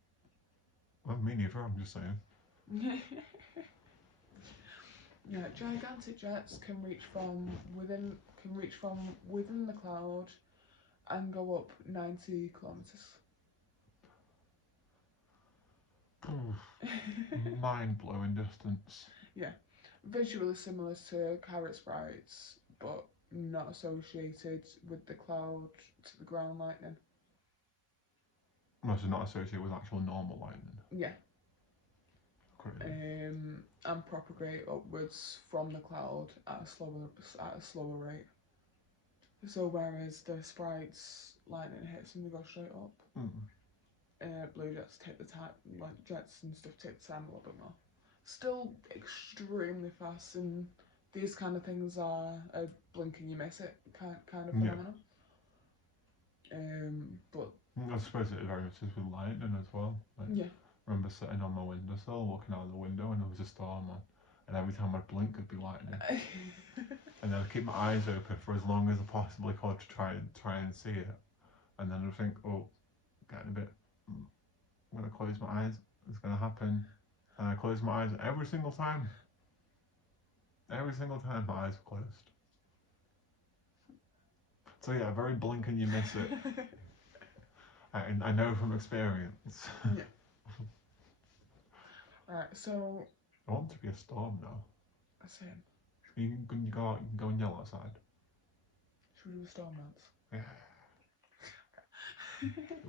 Well, me neither, I'm just saying. Yeah, gigantic jets can reach from within the cloud and go up 90 kilometers. Mind-blowing distance. Yeah, visually similar to carrot sprites, but not associated with the cloud to the ground lightning. No, so not associated with actual normal lightning. Yeah. Crazy. And propagate upwards from the cloud at a slower rate. So whereas the sprites lightning hits and they go straight up, blue jets take the time, like jets and stuff take the time a little bit more. Still extremely fast, and these kind of things are a blink and you miss it kind of phenomenon. But I suppose it very much is with lightning as well. Like, yeah. I remember sitting on my windowsill, looking out the window, and there was a storm on, and every time I'd blink, it'd be lightning. And then I'd keep my eyes open for as long as I possibly could to try and see it. And then I'd think, oh, getting a bit. I'm gonna close my eyes. It's gonna happen. And I close my eyes every single time. Every single time my eyes were closed. So yeah, very blink and you miss it. I know from experience. Yeah. Alright, so I want to be a storm now. Same. You can go and yell outside. Should we do a storm dance? Yeah.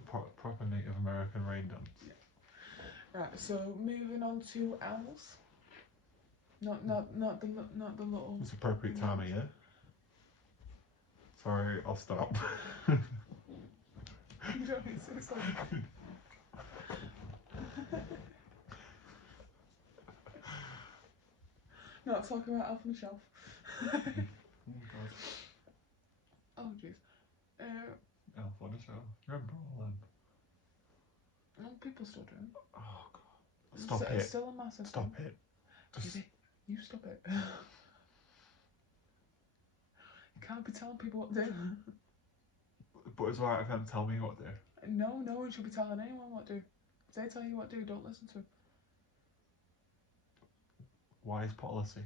Proper Native American rain dance. Yeah. Right, so moving on to Elves. Not the little. It's appropriate time of year. Sorry, I'll stop. You don't need to say something. Not talking about Elf on the Shelf. Oh god. Oh jeez. Elf on the Shelf. Remember all them? Well, people still do. Oh god. Stop it. It's still a massive Stop thing. it. Just... Baby, you stop it. You can't be telling people what to do. But it's alright, I can't tell me what to do. No one should be telling anyone what to do. If they tell you what to do, don't listen to them. Wise policy.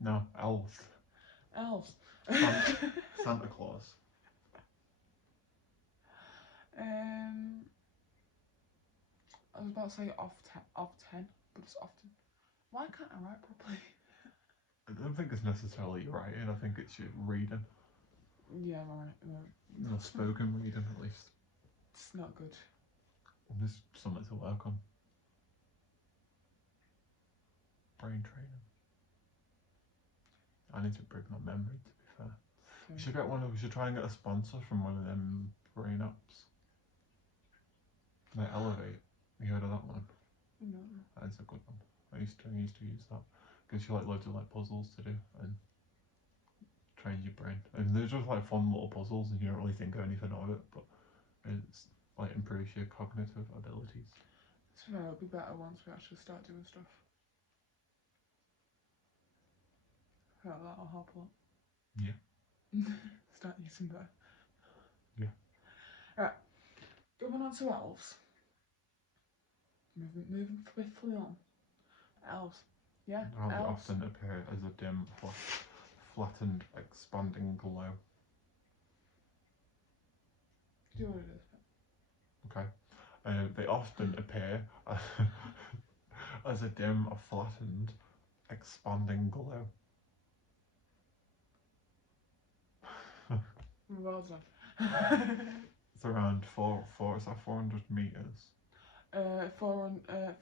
No, elves. Elves. Santa Claus. I was about to say off 10, but it's often. Why can't I write properly? I don't think it's necessarily your writing, I think it's your reading. Yeah, right. No, spoken reading at least. It's not good. There's something to work on. Brain training. I need to improve my memory, to be fair. Okay. We should try and get a sponsor from one of them brain apps. Like Elevate. You heard of that one? No. That's a good one. I used to use that. Gives you like loads of like puzzles to do and trains your brain. And they're just like fun little puzzles and you don't really think of anything of it, but it's like improves your cognitive abilities. So it'll be better once we actually start doing stuff. That'll help a lot. Yeah. Start using better. Yeah. Right. Going on to elves. Moving swiftly on. Elves. Yeah. How they elves. often appear as a dim, flattened, expanding glow. Do what it is. Okay. They often appear as a dim, flattened, expanding glow. Well done. It's around 400 meters. 400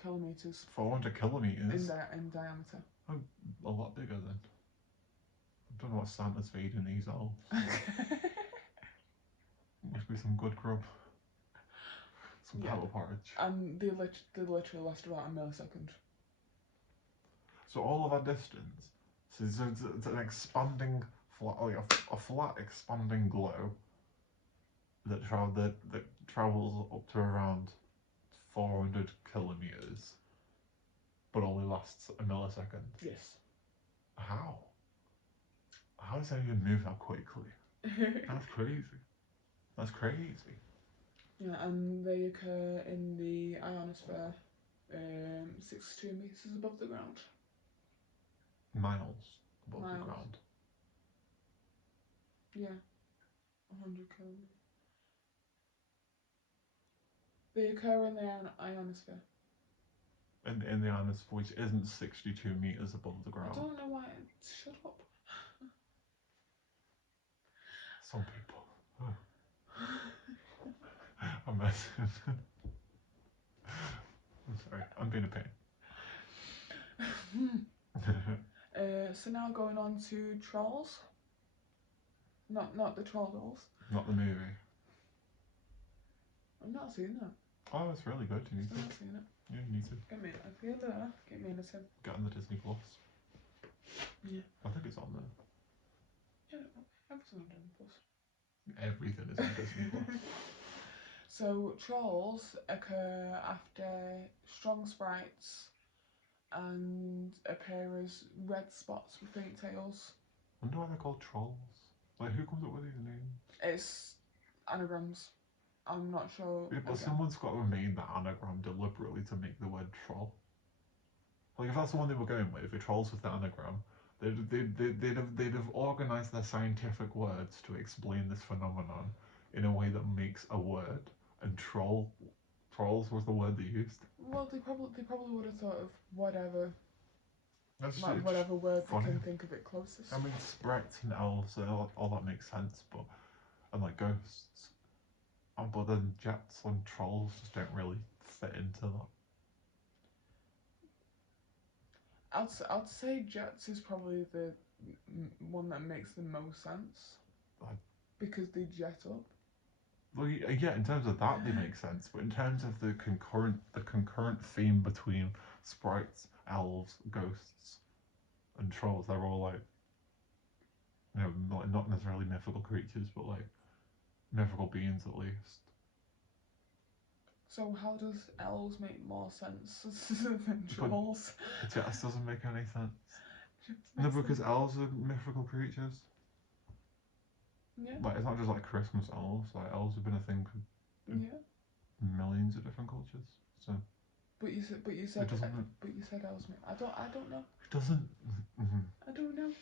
kilometers. 400 kilometers. In diameter. Oh, a lot bigger then. I don't know what Santa's feeding these elves. Must be some good grub. Some pebble porridge. And they literally last about a millisecond. So all of our distance, so it's an expanding, a flat expanding glow that travels up to around 400 kilometers, but only lasts a millisecond. Yes. How? How does that even move that quickly? That's crazy. That's crazy. Yeah, and they occur in the ionosphere, 62 meters above the ground. Miles above the ground. Yeah, 100 kilometers. They occur in the ionosphere. In the ionosphere, which isn't 62 meters above the ground. I don't know why. Shut up. Some people. Oh. I'm messing. I'm sorry. I'm being a pain. So now going on to Trolls. Not the Troll Dolls. Not the movie. I've not seen that. Oh, it's really good. You need to. I've not seen it. Yeah, you need to. Get me in a tin. Get on the Disney Plus. Yeah. I think it's on there. Yeah, everything on Disney Plus. Everything is on Disney Plus. So trolls occur after strong sprites and appear as red spots with faint tails. I wonder why they're called trolls. Like, who comes up with these names? It's anagrams. I'm not sure. Yeah, but someone's got to made that anagram deliberately to make the word troll. Like, if that's the one they were going with, the trolls with the anagram, they'd have organised their scientific words to explain this phenomenon in a way that makes a word, and trolls was the word they used. Well, they probably would have thought of whatever Whatever word funny. they can think of it closest. I mean, sprites and elves, all that makes sense, but and like ghosts, but then jets and trolls just don't really fit into that. I'd say jets is probably the one that makes the most sense I- because they jet up. Well, yeah, in terms of that, they make sense, but in terms of the concurrent theme between sprites, elves, ghosts, and trolls, they're all like, not necessarily mythical creatures, but like mythical beings at least. So how does elves make more sense than But trolls? it just doesn't make any sense. Just No, makes because them- elves are mythical creatures. yeah, Like, it's not just like Christmas elves. Like, elves have been a thing for yeah. millions of different cultures. So But you it doesn't. elves make. I don't know. It doesn't. Mhm. I don't know.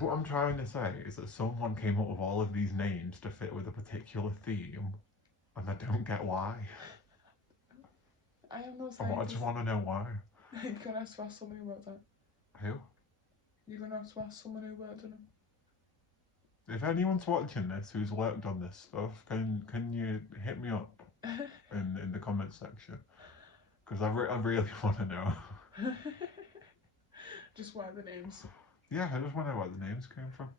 What I'm trying to say is that someone came up with all of these names to fit with a particular theme, and I don't get why. I am no I just scientist. want to know why. You're gonna have to ask someone who worked on it. Who? You're gonna have to ask someone who worked on it. If anyone's watching this who's worked on this stuff, can you hit me up in the comments section? Because I really want to know. Just where the names. Yeah, I just want to know where the names came from.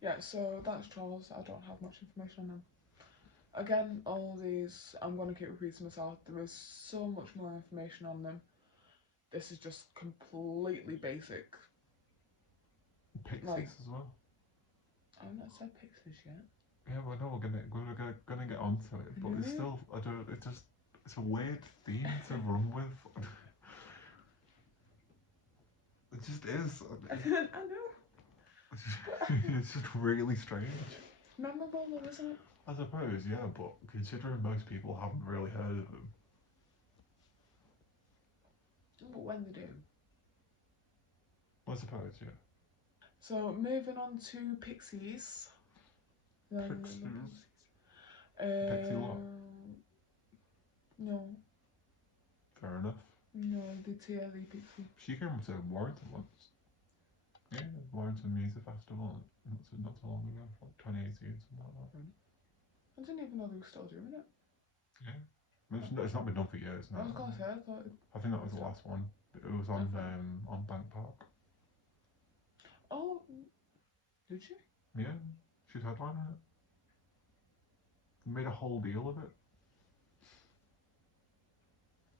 Yeah, so that's trolls. I don't have much information on them. Again, all these, I'm going to keep repeating myself. There is so much more information on them. This is just completely basic. Pixies Like- as well. I've not said pixies yet. Yeah, well, no, we're gonna get onto it, but it's still, I don't. It's a weird theme to run with. It just is. I know. It's just really strange. Memorable though, isn't it? I suppose, yeah, but considering most people haven't really heard of them, But when they do. I suppose, yeah. So moving on to pixies. Pixies? Um, Pixie lot? No, Fair enough. no, the TLE pixie. She came to Warrington once. Yeah, Warrington Music Festival, not so long ago, like 2018, something like that. I didn't even know they were still doing it. Yeah. It's not been done for years now. I was gonna say, I thought. I think that was the last one. It was on Bank Park. Oh, did she? Yeah, she's headlining it. Made a whole deal of it.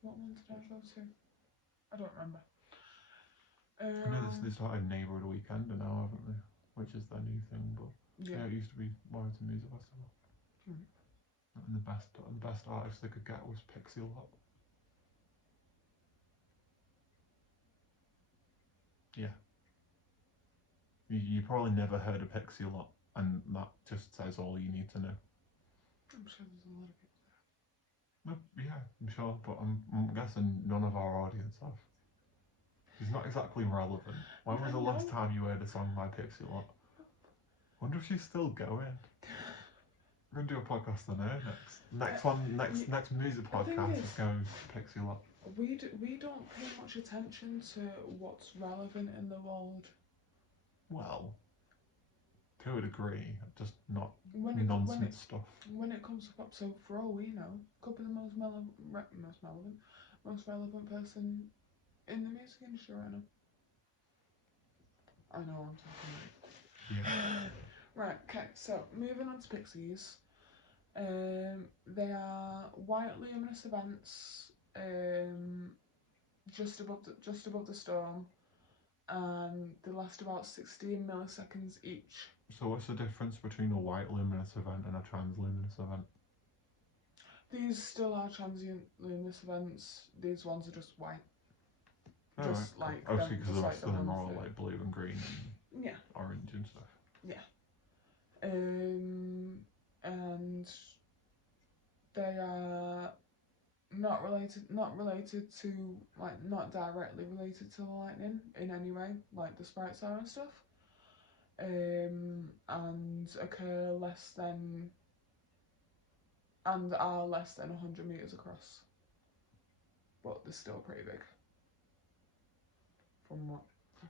What one did I go to? I don't remember. I know they started Neighbourhood Weekend now, haven't they? Which is their new thing, but Yeah. it used to be Warrington Music Festival. Mm. And the best artist they could get was Pixie Lot. Yeah. You probably never heard of Pixie Lot, and that just says all you need to know. I'm sure there's a lot of people No, yeah, I'm sure, but I'm guessing none of our audience have. It's not exactly relevant. When was the last time you heard a song by Pixie Lot? Wonder if she's still going. We're gonna do a podcast on her next music podcast is going to Pixie Lot. We don't pay much attention to what's relevant in the world. Well, to a degree, just not When nonsense stuff. When it comes to pop, so for all we know, could be the most relevant person in the music industry right now. I know I'm talking. Yeah. Right. Okay. So moving on to pixies. They are white luminous events. Just above the storm, and they last about 16 milliseconds each. So what's the difference between a white luminous event and a transluminous event? These still are transient luminous events. These ones are just white. Oh, Just right. like Obviously, because the like rest of them are all like blue and green and yeah, orange and stuff. yeah. And they are not related to, like, not directly related to the lightning in any way, like the sprites are and stuff. And occur less than and are less than 100 meters across, but they're still pretty big. From what?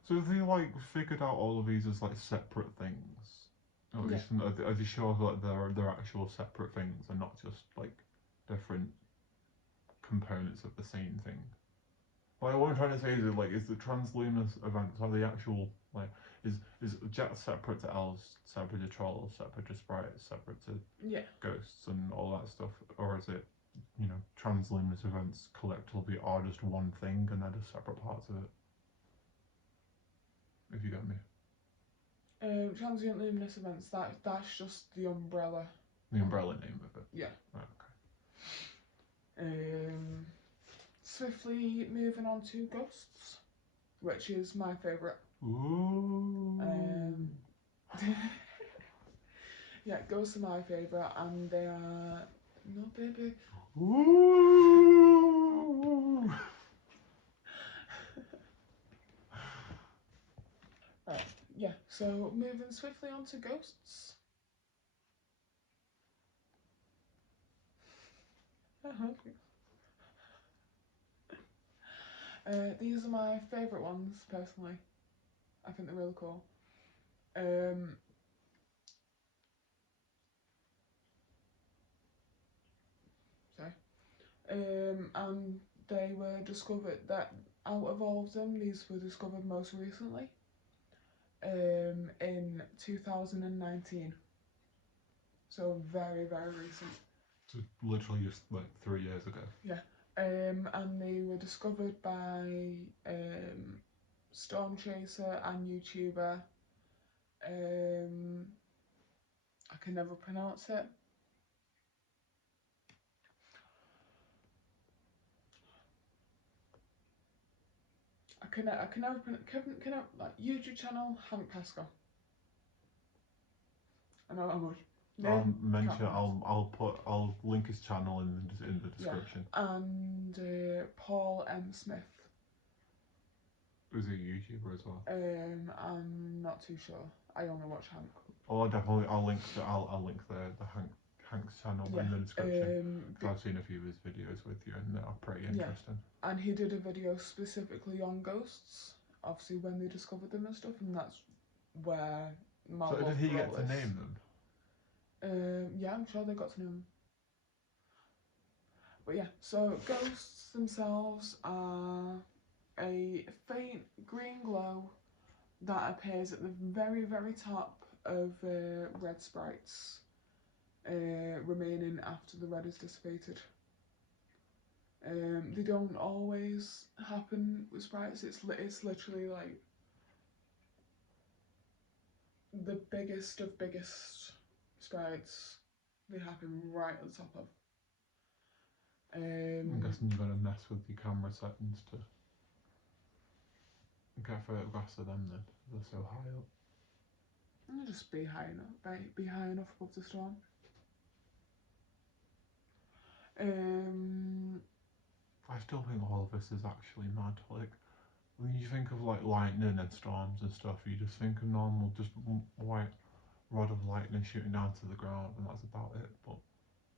So have they like figured out all of these as like separate things? Or at least are they sure that they're actual separate things and not just like different components of the same thing? Like what I'm trying to say is that, like, is the transluminous events are the actual like is Jet separate to Elves, separate to Trolls, separate to Sprites, separate to Yeah. ghosts and all that stuff, or is it, you know, transluminous events collectively are just one thing and they're just separate parts of it? If you get me. Transient luminous events. That's just the umbrella. The umbrella name of it. Yeah. Right, okay. Swiftly moving on to ghosts, which is my favourite. Ooh. Yeah, ghosts are my favourite, and they are no baby. Ooh. Right. Yeah. So moving swiftly on to ghosts. These are my favourite ones personally. I think they're really cool. And they were discovered that out of all of them, these were discovered most recently. In 2019. So very, very recent. So literally just like 3 years ago. Yeah. And they were discovered by Storm Chaser and YouTuber. I can never pronounce it. I can never pronounce like YouTube channel Hank Pesco. I know how much. I'll mention. I'll link his channel in the description. Yeah. And Paul M. Smith. Who's a YouTuber as well. I'm not too sure. I only watch Hank. Oh, definitely. I'll link the Hank's channel in the description. I've seen a few of his videos with you, and they're pretty interesting. Yeah. And he did a video specifically on ghosts, obviously when they discovered them and stuff, and that's where my So did he get to name them? Yeah, I'm sure they got to know them. But yeah, so ghosts themselves are a faint green glow that appears at the very, very top of red sprites, remaining after the red is dissipated. They don't always happen with sprites. It's literally like the biggest of biggest sprites. They happen right at the top of. I'm guessing you've got to mess with your camera settings to get photographs of them then. They're so high up. I'll just be high enough. Be high enough above the storm. I still think all of this is actually mad. Like, when you think of like lightning and storms and stuff, you just think of normal, just white rod of lightning shooting down to the ground, and that's about it. But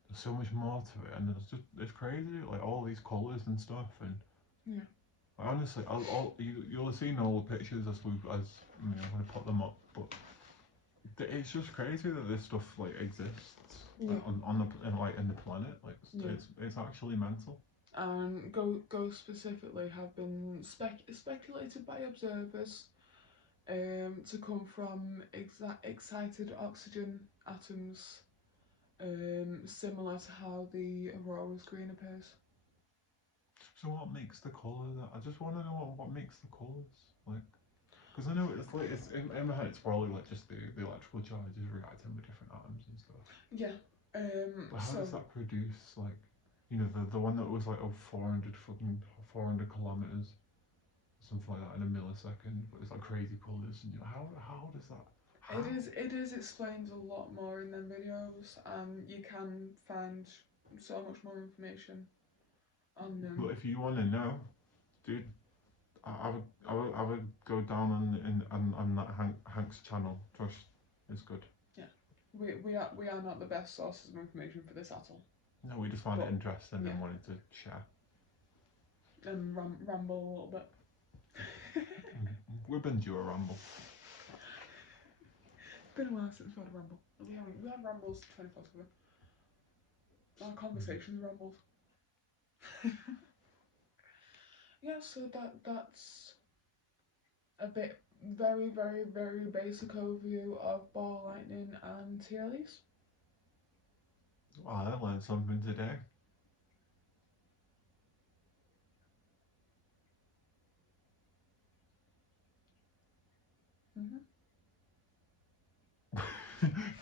there's so much more to it, and it's crazy. Like all these colours and stuff, and yeah. Like, honestly, you'll have seen all the pictures as I'm going to put them up, but it's just crazy that this stuff like exists on the planet. Like it's actually mental. And ghosts specifically have been speculated by observers to come from excited oxygen atoms, similar to how the aurora's green appears. So what makes the colour that? I just want to know what makes the colours, like, because I know it's like in my head it's probably like just the electrical charges reacting with different atoms and stuff. Yeah. But how does that produce, like, you know, the one that was like 400 kilometers, something like that in a millisecond, but it's like crazy colours, and you know how does that? How? It is explained a lot more in them videos, and you can find so much more information on them. But if you want to know, dude, I would go down on that Hank's channel. Trust, it's good. Yeah, we are not the best sources of information for this at all. No, we just found it interesting and wanted to share. And ramble a little bit. We've been due a ramble. It's been a while since we had a ramble. We have rambles 24/7. Our conversations rambles. Yeah, so that's a bit very, very, very basic overview of ball lightning and TLEs. Well, I learned something today.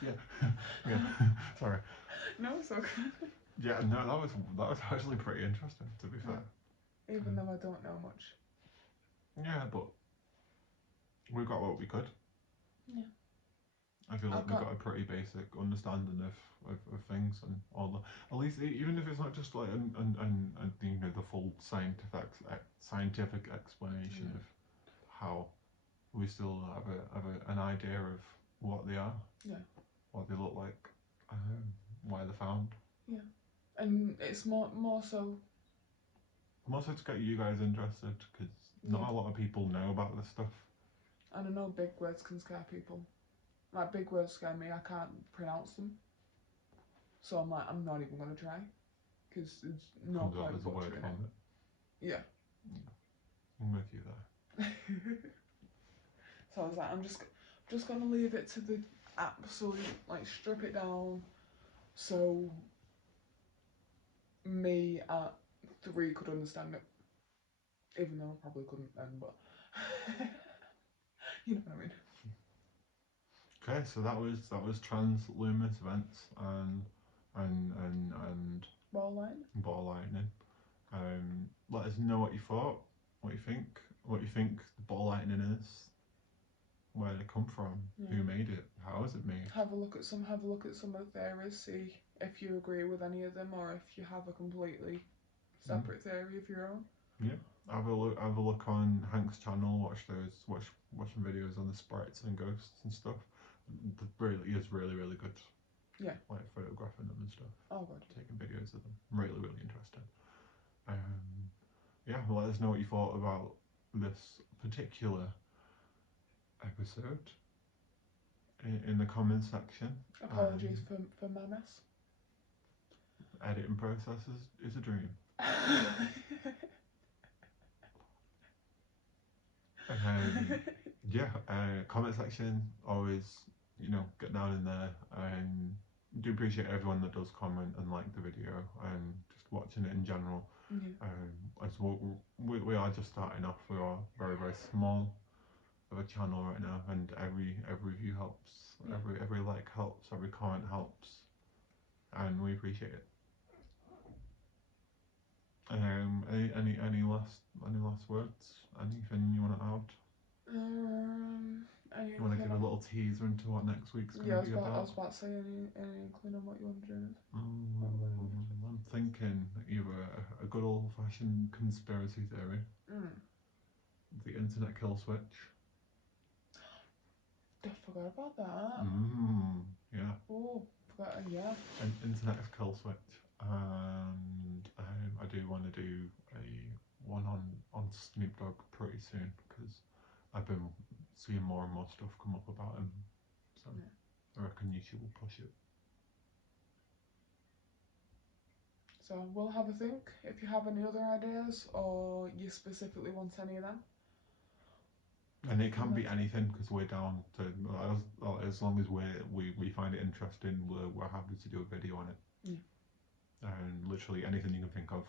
Yeah, yeah. Sorry. No, it's okay. Yeah, no, that was actually pretty interesting. To be fair. Even though I don't know much. Yeah, but we got what we could. Yeah. I feel like we got a pretty basic understanding of things and all the, at least even if it's not just like and you know the full scientific explanation of how, we still have an idea of what they are, what they look like, why they're found. Yeah, and it's more so. Mostly to get you guys interested because not a lot of people know about this stuff. And I know big words can scare people. Like big words scare me. I can't pronounce them. So I'm like, I'm not even gonna try, because there's no Comes out point as a word butchering from it. it. Yeah. I'm with you there. So I was like, I'm just gonna leave it to the absolute, like, strip it down, so me at 3 could understand it. Even though I probably couldn't then, but you know what I mean. Okay, so that was trans-luminous events and Ball lightning. ball lightning. Let us know what you thought, what you think the ball lightning is, where did it come from, who made it, how is it made. Have a look at some of the theories, see if you agree with any of them or if you have a completely separate theory of your own. Yeah, have a look on Hank's channel, watch some videos on the sprites and ghosts and stuff. It really is really good. Yeah. Like photographing them and stuff. Oh god. Taking videos of them. Really interesting. Yeah, let us know what you thought about this particular episode in the comment section. Apologies for my mess. Editing process is a dream. Yeah, comment section, always, get down in there, and do appreciate everyone that does comment and like the video and just watching it in general. As we are just starting off, we are very small of a channel right now, and every view helps, every like helps, every comment helps, and we appreciate it. Any last words? Anything you want to add? You want to give a little teaser into what next week's going to be about? I was about to say any inkling on what you want to do. I'm thinking either a good old-fashioned conspiracy theory, the internet kill switch. I forgot about that. Yeah. Oh, forgot. Yeah. An internet kill switch, and I do want to do a one on Snoop Dogg pretty soon because I've been seeing more and more stuff come up about him, so I reckon YouTube will push it. So we'll have a think. If you have any other ideas or you specifically want any of them. And it can be anything because we're down to, as long as we find it interesting, we're happy to do a video on it. And literally anything you can think of,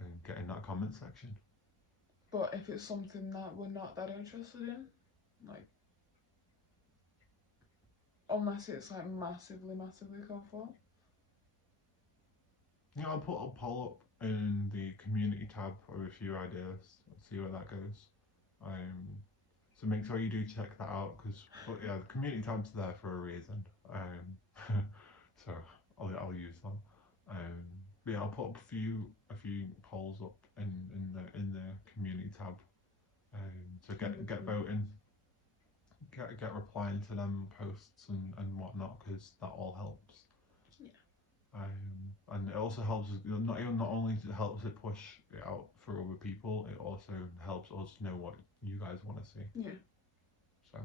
and get in that comment section. But if it's something that we're not that interested in, like, unless it's like massively called for. Yeah, I'll put a poll up in the community tab of a few ideas. Let's see where that goes. So make sure you do check that out because, yeah, the community tab's there for a reason. So I'll use that. But yeah, I'll put up a few polls up in the community tab. So get voting, get replying to them posts and whatnot because that all helps. And it also helps, not only helps it push it out for other people, it also helps us know what you guys want to see. Yeah. So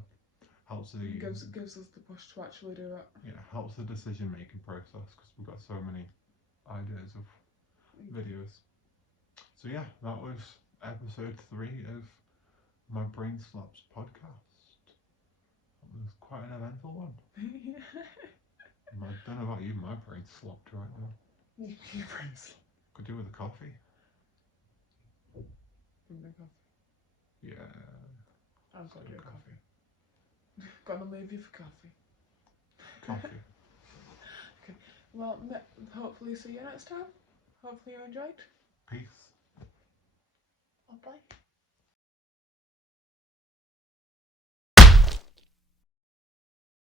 helps the gives us the push to actually do it. Yeah, helps the decision making process because we've got so many ideas of videos. So yeah, that was episode 3 of my Brain Slaps podcast. It was quite an eventful one. I don't know about you, my brain's slopped right now. Your brain's slopped. Could do with a coffee. No coffee. Yeah. I've got to do a coffee. Gonna leave you for coffee. Coffee. Okay. Well, hopefully see you next time. Hopefully you enjoyed. Peace. Bye bye.